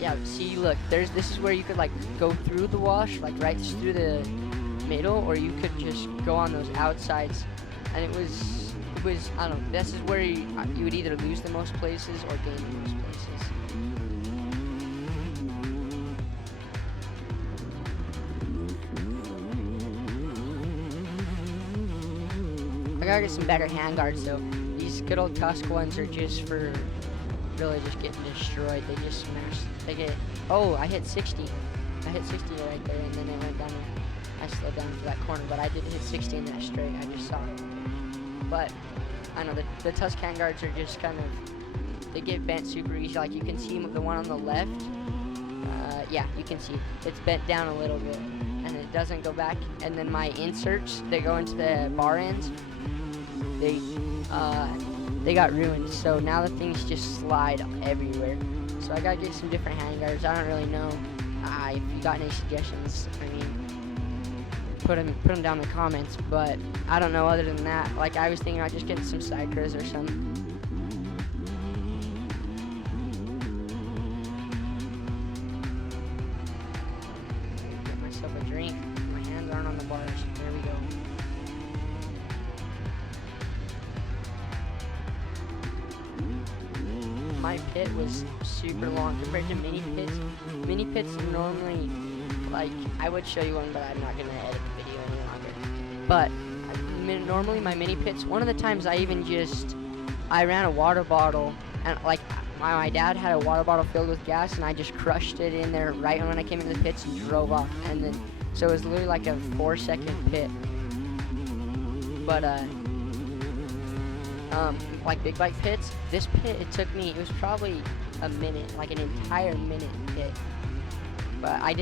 Yeah, see, look, this is where you could, like, go through the wash, like, right through the middle, or you could just go on those outsides, and it was, I don't know, this is where you would either lose the most places or gain the most places. I gotta get some better handguards, though. These good old Tusk ones are just for really just getting destroyed. They just smash. They get. Oh, I hit 60. I hit 60 right there, and then it went down. I slowed down for that corner, but I did hit 60 in that straight. I just saw it. But I know the Tusk handguards are just kind of. They get bent super easy. Like you can see the one on the left. Yeah, you can see it's bent down a little bit, and it doesn't go back. And then my inserts, they go into the bar ends. They got ruined, so now the things just slide everywhere. So I gotta get some different handguards. I don't really know. If you got any suggestions, I mean, put them down in the comments. But I don't know. Other than that, like I was thinking about just getting some Cycras or something. Get myself a drink. My hands aren't on the bars. There we go. My pit was super long compared to mini pits. Mini pits normally, like, I would show you one, but I'm not going to edit the video any longer. But normally my mini pits, one of the times I ran a water bottle, and like my dad had a water bottle filled with gas, and I just crushed it in there right when I came into the pits and drove off. And then, so it was literally like a 4-second pit. But, like big bike pits, this pit, it was probably a minute, like an entire minute pit. But I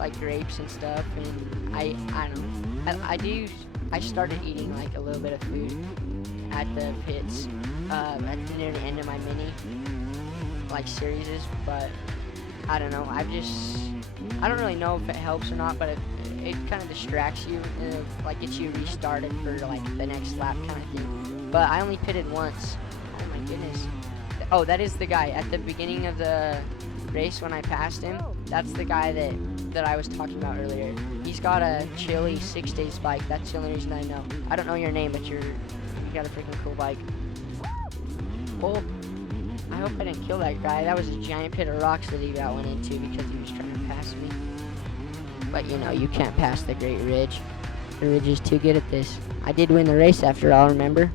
like grapes and stuff, and I don't know, I started eating like a little bit of food at the pits, near the end of my mini, like series, but I don't know, I don't really know if it helps or not, but it kind of distracts you, and it, like gets you restarted for like the next lap kind of thing. But I only pitted once. Oh my goodness. Oh, that is the guy at the beginning of the race when I passed him. That's the guy that I was talking about earlier. He's got a chilly 6-day bike. That's the only reason I know. I don't know your name, but you got a freaking cool bike. Oh, I hope I didn't kill that guy. That was a giant pit of rocks that he went into because he was trying to pass me. But you know, you can't pass the Great Ridge. The Ridge is too good at this. I did win the race after all, remember?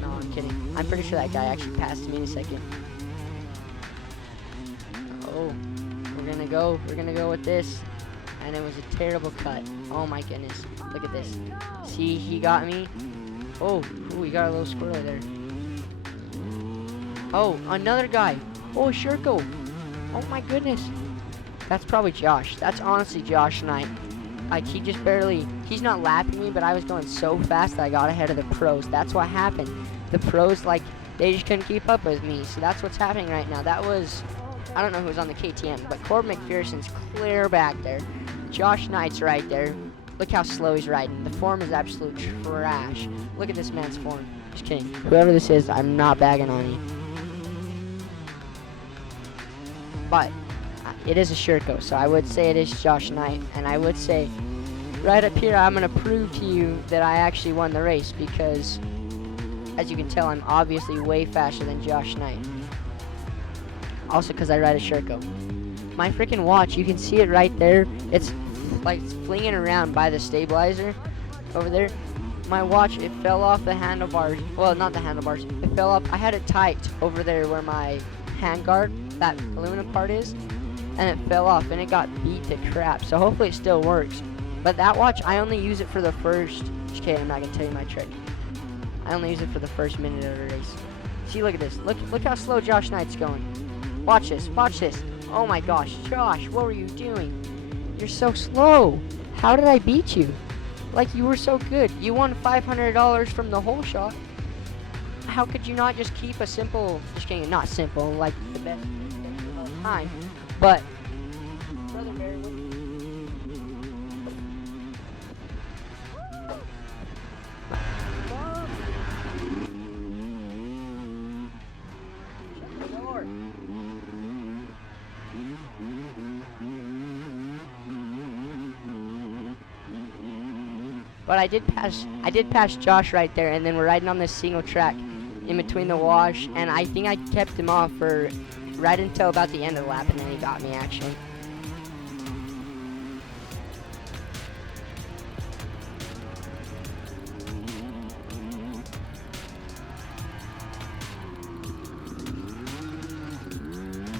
No, I'm kidding. I'm pretty sure that guy actually passed me in a second. Oh, we're gonna go with this. And it was a terrible cut. Oh my goodness. Look at this. See, he got me. Oh, ooh, he got a little squirrel there. Oh, another guy. Oh, Sherko. Oh my goodness. That's probably Josh. That's honestly Josh Knight. Like, he's not lapping me, but I was going so fast that I got ahead of the pros. That's what happened. The pros, like, they just couldn't keep up with me. So that's what's happening right now. That was, I don't know who was on the KTM, but Corbin McPherson's clear back there. Josh Knight's right there. Look how slow he's riding. The form is absolute trash. Look at this man's form. Just kidding. Whoever this is, I'm not bagging on you. but it is a Sherco, so I would say it is Josh Knight, and I would say right up here I'm going to prove to you that I actually won the race, because as you can tell, I'm obviously way faster than Josh Knight. Also because I ride a Sherco. My freaking watch, you can see it right there. It's like flinging around by the stabilizer over there. My watch, it fell off the handlebars. Well, not the handlebars. It fell off. I had it tight over there where my handguard, that aluminum part is, and it fell off and it got beat to crap. So hopefully it still works. But that watch, I only use it for the first. Okay, I'm not gonna tell you my trick. I only use it for the first minute of the race. See, look at this. Look how slow Josh Knight's going. Watch this. Watch this. Oh my gosh, Josh, what were you doing? You're so slow. How did I beat you? Like, you were so good. You won $500 from the whole shot. How could you not just keep a simple, just kidding, not simple, like the best of all time, but Brother Barry, but I did pass Josh right there, and then we're riding on this single track in between the wash, and I think I kept him off for right until about the end of the lap, and then he got me actually.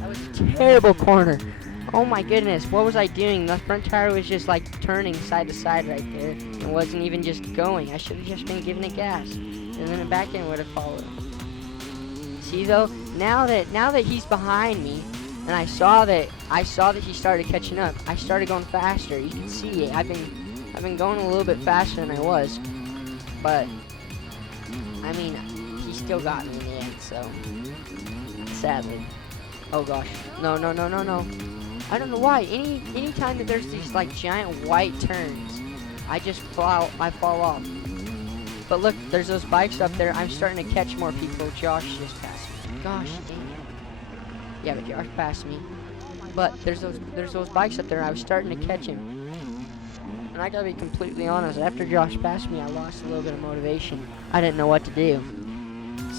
That was a terrible corner. Oh my goodness, what was I doing? The front tire was just like turning side to side right there. It wasn't even just going. I should have just been giving it gas. And then the back end would have followed. See though, now that he's behind me, and I saw that he started catching up, I started going faster. You can see I've been going a little bit faster than I was. But I mean, he still got me in the end, so sadly. Oh gosh. No. I don't know why. Anytime that there's these like giant white turns, I fall off. But look, there's those bikes up there. I'm starting to catch more people. Josh just passed me. Gosh dang it. Yeah, but Josh passed me. But there's those bikes up there. I was starting to catch him. And I gotta be completely honest. After Josh passed me, I lost a little bit of motivation. I didn't know what to do.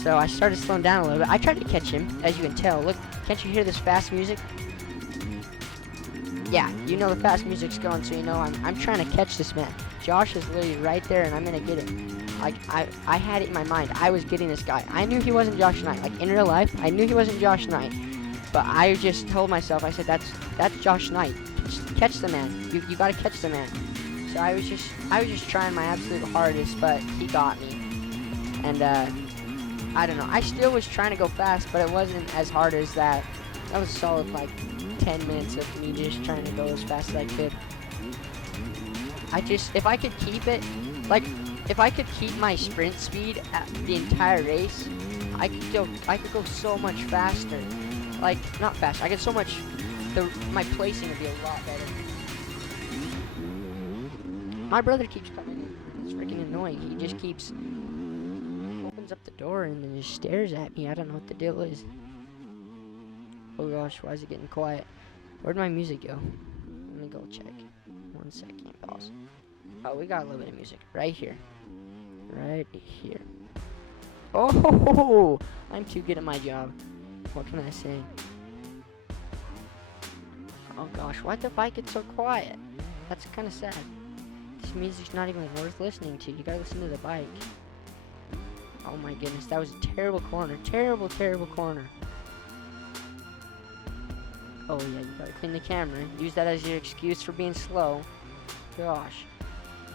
So I started slowing down a little bit. I tried to catch him, as you can tell. Look, can't you hear this fast music? Yeah, you know the fast music's going, so you know I'm trying to catch this man. Josh is literally right there, and I'm gonna get him. Like, I had it in my mind. I was getting this guy. I knew he wasn't Josh Knight. Like, in real life, I knew he wasn't Josh Knight. But I just told myself, I said, that's Josh Knight. Catch the man. You gotta catch the man. So I was just trying my absolute hardest, but he got me. And, I don't know. I still was trying to go fast, but it wasn't as hard as that. That was a solid, like, 10 minutes of me just trying to go as fast as I could. If I could keep it, like, if I could keep my sprint speed at the entire race, I could go so much faster. Like, not faster, I could so much, my placing would be a lot better. My brother keeps coming in. It's freaking annoying. He just keeps, opens up the door and then just stares at me. I don't know what the deal is. Oh gosh, why is it getting quiet? Where'd my music go? Let me go check. 1 second, pause. Oh, we got a little bit of music right here. Right here. Oh, I'm too good at my job. What can I say? Oh gosh, why'd the bike get so quiet? That's kind of sad. This music's not even worth listening to. You gotta listen to the bike. Oh my goodness, that was a terrible corner. Terrible corner. Oh yeah, you gotta clean the camera. Use that as your excuse for being slow. Gosh.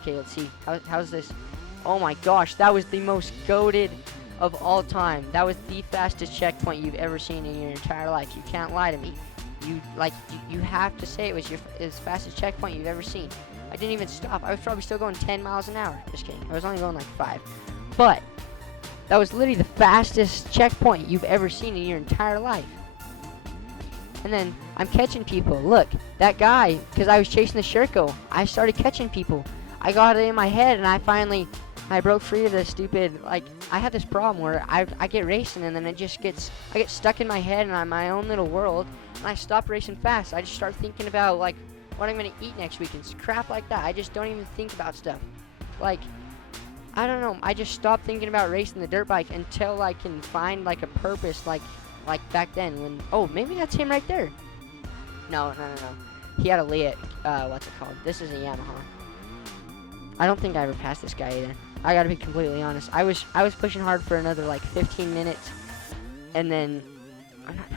Okay, let's see. How's this? Oh my gosh, that was the most goated of all time. That was the fastest checkpoint you've ever seen in your entire life. You can't lie to me. You have to say it was the fastest checkpoint you've ever seen. I didn't even stop. I was probably still going 10 miles an hour. Just kidding. I was only going like 5. But that was literally the fastest checkpoint you've ever seen in your entire life. And then I'm catching people. Look, that guy, because I was chasing the Sherco, I started catching people. I got it in my head, and I finally I broke free of this stupid, like, I had this problem where I get racing and then I get stuck in my head and I'm my own little world, and I stop racing fast. I just start thinking about, like, what I'm going to eat next week and crap like that. I just don't even think about stuff. Like, I don't know, I just stopped thinking about racing the dirt bike until I can find, like, a purpose, like back then when, oh, maybe that's him right there. No. He had a Leah, what's it called? This is a Yamaha. I don't think I ever passed this guy either. I gotta be completely honest. I was pushing hard for another like 15 minutes, and then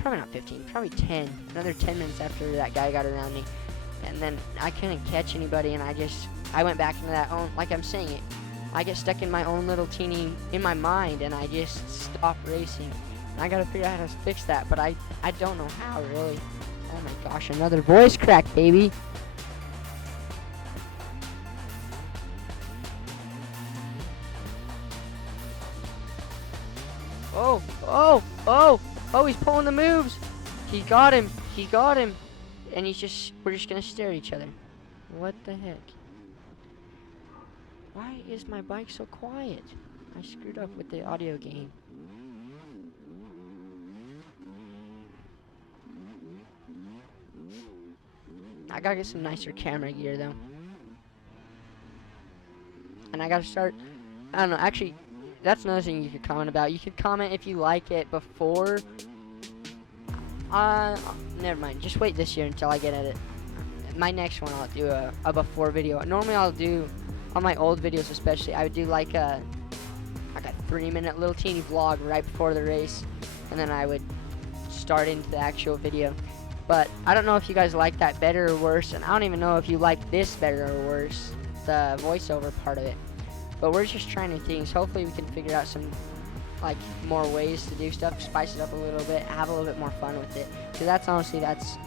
probably not 15, probably 10. Another 10 minutes after that guy got around me, and then I couldn't catch anybody, and I went back into that own, like I'm saying it. I get stuck in my own little teeny in my mind, and I just stop racing. And I gotta figure out how to fix that, but I don't know how really. Oh my gosh, another voice crack, baby. Oh, he's pulling the moves. He got him. And we're just gonna stare at each other. What the heck? Why is my bike so quiet? I screwed up with the audio gain. I gotta get some nicer camera gear though. And I gotta start, I don't know, actually, that's another thing you could comment about. You could comment if you like it before. Never mind. Just wait this year until I get at it. My next one, I'll do a before video. Normally, I'll do, on my old videos especially, I would do like a 3-minute little teeny vlog right before the race. And then I would start into the actual video. But I don't know if you guys like that better or worse. And I don't even know if you like this better or worse, the voiceover part of it. But we're just trying new things. Hopefully we can figure out some like more ways to do stuff, spice it up a little bit, have a little bit more fun with it. Because that's honestly that's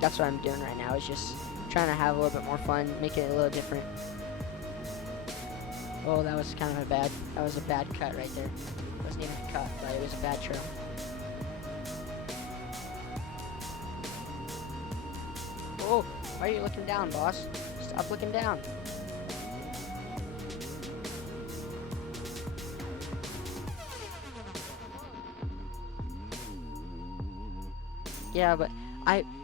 what I'm doing right now, is just trying to have a little bit more fun, make it a little different. Oh, that was kind of a bad cut right there. It wasn't even a cut, but it was a bad trail. Oh, why are you looking down, boss? Stop looking down. Yeah, but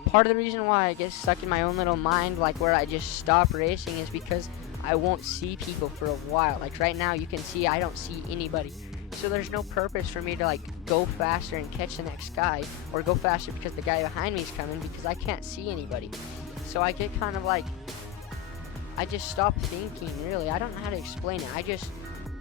part of the reason why I get stuck in my own little mind, like where I just stop racing, is because I won't see people for a while. Like right now, you can see I don't see anybody. So there's no purpose for me to like go faster and catch the next guy, or go faster because the guy behind me is coming, because I can't see anybody. So I get kind of like, I just stop thinking, really. I don't know how to explain it.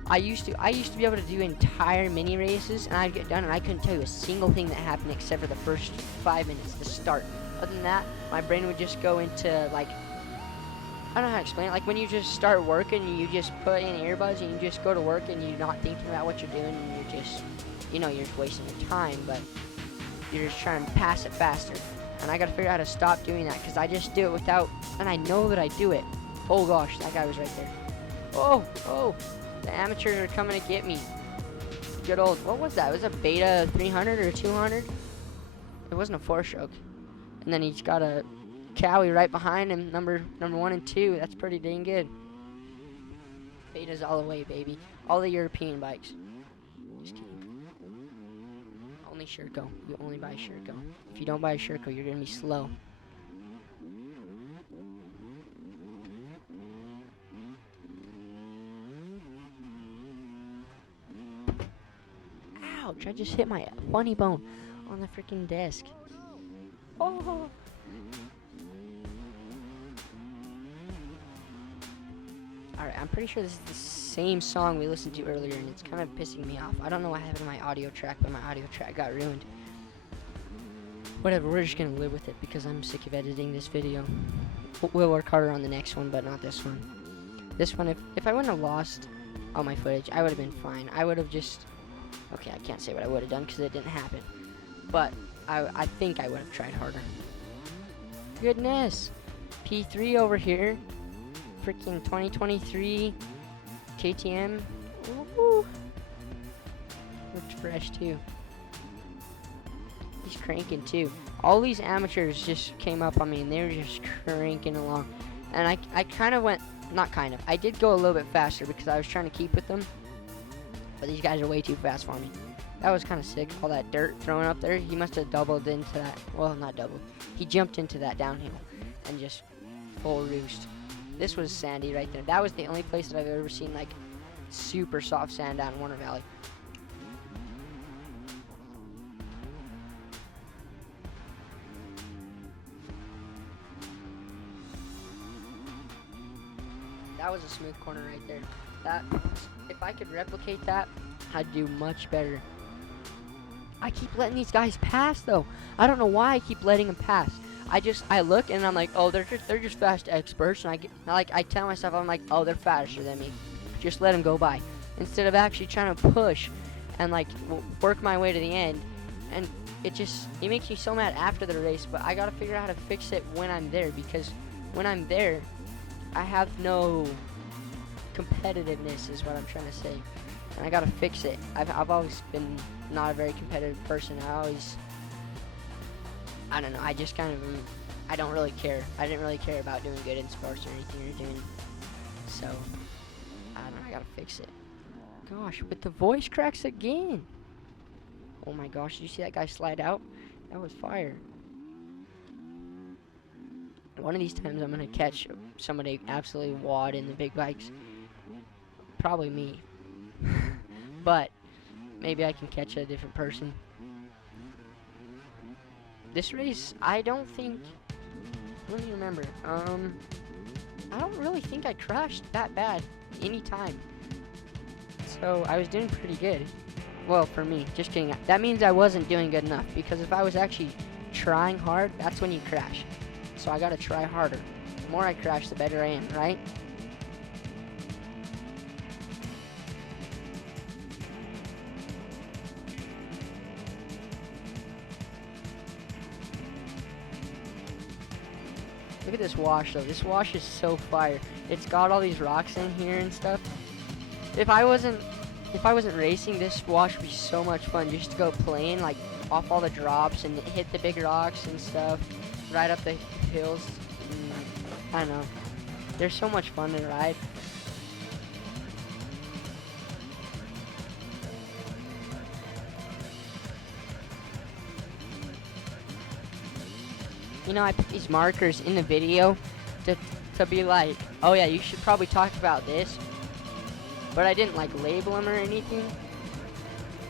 I used to be able to do entire mini races, and I'd get done and I couldn't tell you a single thing that happened except for the first 5 minutes, the start. Other than that, my brain would just go into like, I don't know how to explain it. Like when you just start working, you just put in earbuds and you just go to work and you're not thinking about what you're doing, and you're just, you're just wasting your time, but you're just trying to pass it faster. And I gotta figure out how to stop doing that, because I just do it without, and I know that I do it. Oh gosh, that guy was right there. Oh, the amateurs are coming to get me. Good old, what was that? It was a Beta 300 or 200? It wasn't a 4-stroke. And then he's got a Cowie right behind him, number 1 and 2. That's pretty dang good. Betas all the way, baby. All the European bikes. Just kidding. Only Sherco. You only buy Sherco. If you don't buy a Sherco, you're gonna be slow. Ouch, I just hit my funny bone on the freaking desk. Oh. Alright, I'm pretty sure this is the same song we listened to earlier, and it's kind of pissing me off. I don't know what happened to my audio track, but my audio track got ruined. Whatever, we're just gonna live with it because I'm sick of editing this video. We'll work harder on the next one, but not this one. This one, if I wouldn't have lost all my footage, I would have been fine. I would have just... Okay, I can't say what I would have done because it didn't happen. But I think I would have tried harder. Goodness! P3 over here. Freaking 2023 KTM. Ooh. Looks fresh too. He's cranking too. All these amateurs just came up on me and they were just cranking along. And I kind of went, not kind of, I did go a little bit faster because I was trying to keep with them. But these guys are way too fast for me. That was kind of sick, all that dirt thrown up there. He must have doubled into that, well, not doubled. He jumped into that downhill and just full roost. This was sandy right there. That was the only place that I've ever seen like super soft sand down in Warner Valley. That was a smooth corner right there. That, if I could replicate that, I'd do much better. I keep letting these guys pass though. I don't know why I keep letting them pass. I look and I'm like, oh, they're just fast experts, and I tell myself, I'm like, oh, they're faster than me. Just let them go by, instead of actually trying to push and like work my way to the end. And it makes me so mad after the race. But I gotta figure out how to fix it when I'm there, because when I'm there, I have no competitiveness, is what I'm trying to say, and I gotta fix it. I've always been not a very competitive person. I don't know, I just kind of, I don't really care. I didn't really care about doing good in sports or anything you're doing. So, I don't know, I gotta fix it. Gosh, with the voice cracks again. Oh my gosh, did you see that guy slide out? That was fire. One of these times I'm gonna catch somebody absolutely wad in the big bikes. Probably me. But maybe I can catch a different person. This race, I don't think, let me remember, I don't really think I crashed that bad any time. So I was doing pretty good. Well, for me, just kidding. That means I wasn't doing good enough, because if I was actually trying hard, that's when you crash. So I gotta try harder. The more I crash, the better I am, right? Look at this wash though. This wash is so fire. It's got all these rocks in here and stuff. If I wasn't racing, this wash would be so much fun, just to go playing like off all the drops and hit the big rocks and stuff, right up the hills. I don't know. They're so much fun to ride. You know, I put these markers in the video to be like, oh yeah, you should probably talk about this. But I didn't like label them or anything.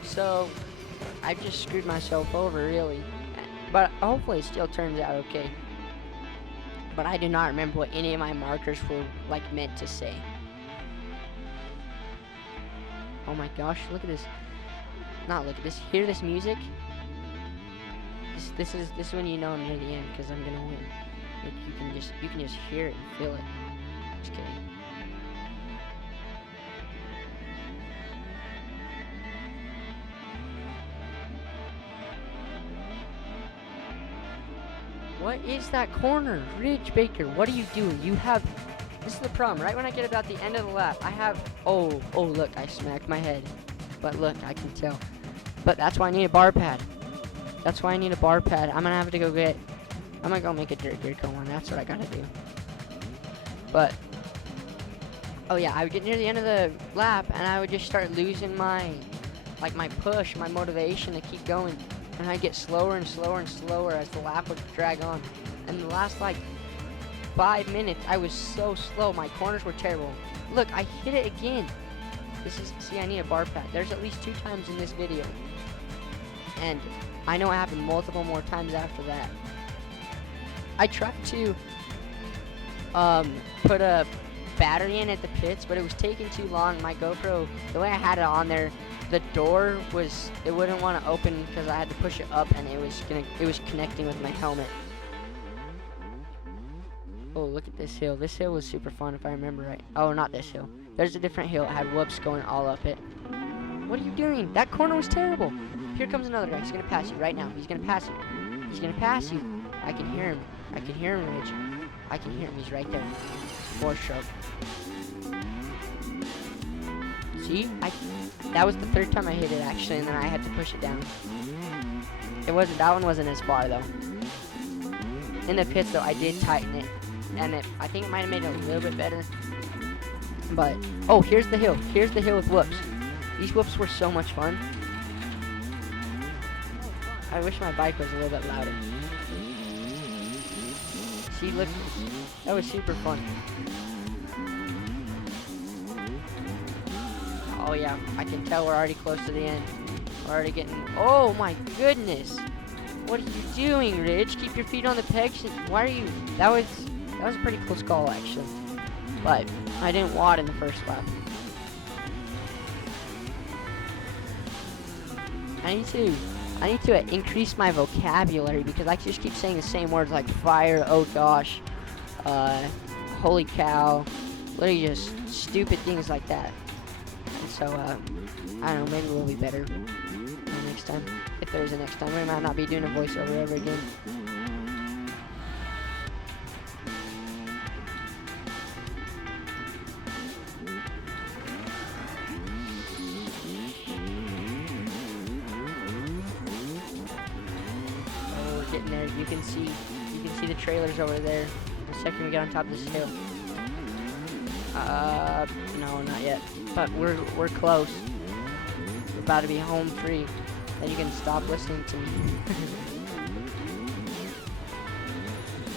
So I just screwed myself over, really. But hopefully it still turns out okay. But I do not remember what any of my markers were like meant to say. Oh my gosh, look at this. Not look at this. Hear this music? This is when you know I'm near the end, because I'm gonna win. Like, you can just hear it and feel it. Just kidding. What is that corner? Ridge Baker, what are you doing? This is the problem. Right when I get about the end of the lap, I have, oh look, I smacked my head. But look, I can tell. But that's why I need a bar pad. That's why I need a bar pad. I'm gonna have to I'm gonna go make a dirt gear come on. That's what I gotta do. But, oh yeah, I would get near the end of the lap and I would just start losing my push, my motivation to keep going. And I'd get slower and slower and slower as the lap would drag on. And the last 5 minutes, I was so slow. My corners were terrible. Look, I hit it again. See, I need a bar pad. There's at least 2 times in this video. And I know it happened multiple more times after that. I tried to put a battery in at the pits, but it was taking too long. My GoPro, the way I had it on there, the door it wouldn't want to open because I had to push it up, and it was connecting with my helmet. Oh, look at this hill. This hill was super fun if I remember right. Oh, not this hill. There's a different hill. It had whoops going all up it. What are you doing? That corner was terrible. Here comes another guy. He's going to pass you right now. He's going to pass you. He's going to pass you. I can hear him. I can hear him, Ridge. I can hear him. He's right there. 4-stroke. See? That was the 3rd time I hit it, actually, and then I had to push it down. That one wasn't as far, though. In the pits, though, I did tighten it. and I think it might have made it a little bit better. But, oh, here's the hill. Here's the hill with whoops. These whoops were so much fun. I wish my bike was a little bit louder. See, look, that was super fun. Oh yeah, I can tell we're already close to the end. We're already getting, oh my goodness. What are you doing, Rich? Keep your feet on the pegs. Why are you, that was a pretty close call actually. But I didn't wad in the first lap. I need to increase my vocabulary because I just keep saying the same words like fire, oh gosh, holy cow, literally just stupid things like that. And so, I don't know, maybe we'll be better next time. If there's a next time, we might not be doing a voiceover ever again. Getting there, you can see the trailers over there. The second we get on top of this hill. No, not yet. But we're close. We're about to be home free. Then you can stop listening to me.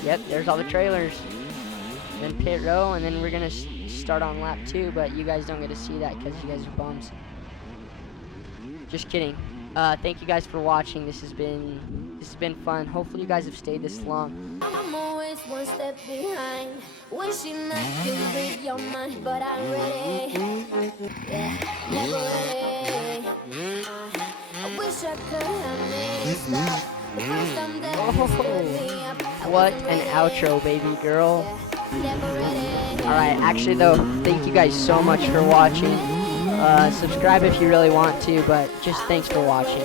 Yep, there's all the trailers. Then pit row, and then we're gonna start on lap 2. But you guys don't get to see that because you guys are bums. Just kidding. Thank you guys for watching. This has been fun. Hopefully you guys have stayed this long. I'm always one step behind, wishing I could read your mind, but I'm ready. Yeah, never ready. I wish I could have made it stop. The first time that you stood me up, What an outro, baby girl. never ready. Alright, actually though, thank you guys so much for watching. Subscribe if you really want to, but just thanks for watching.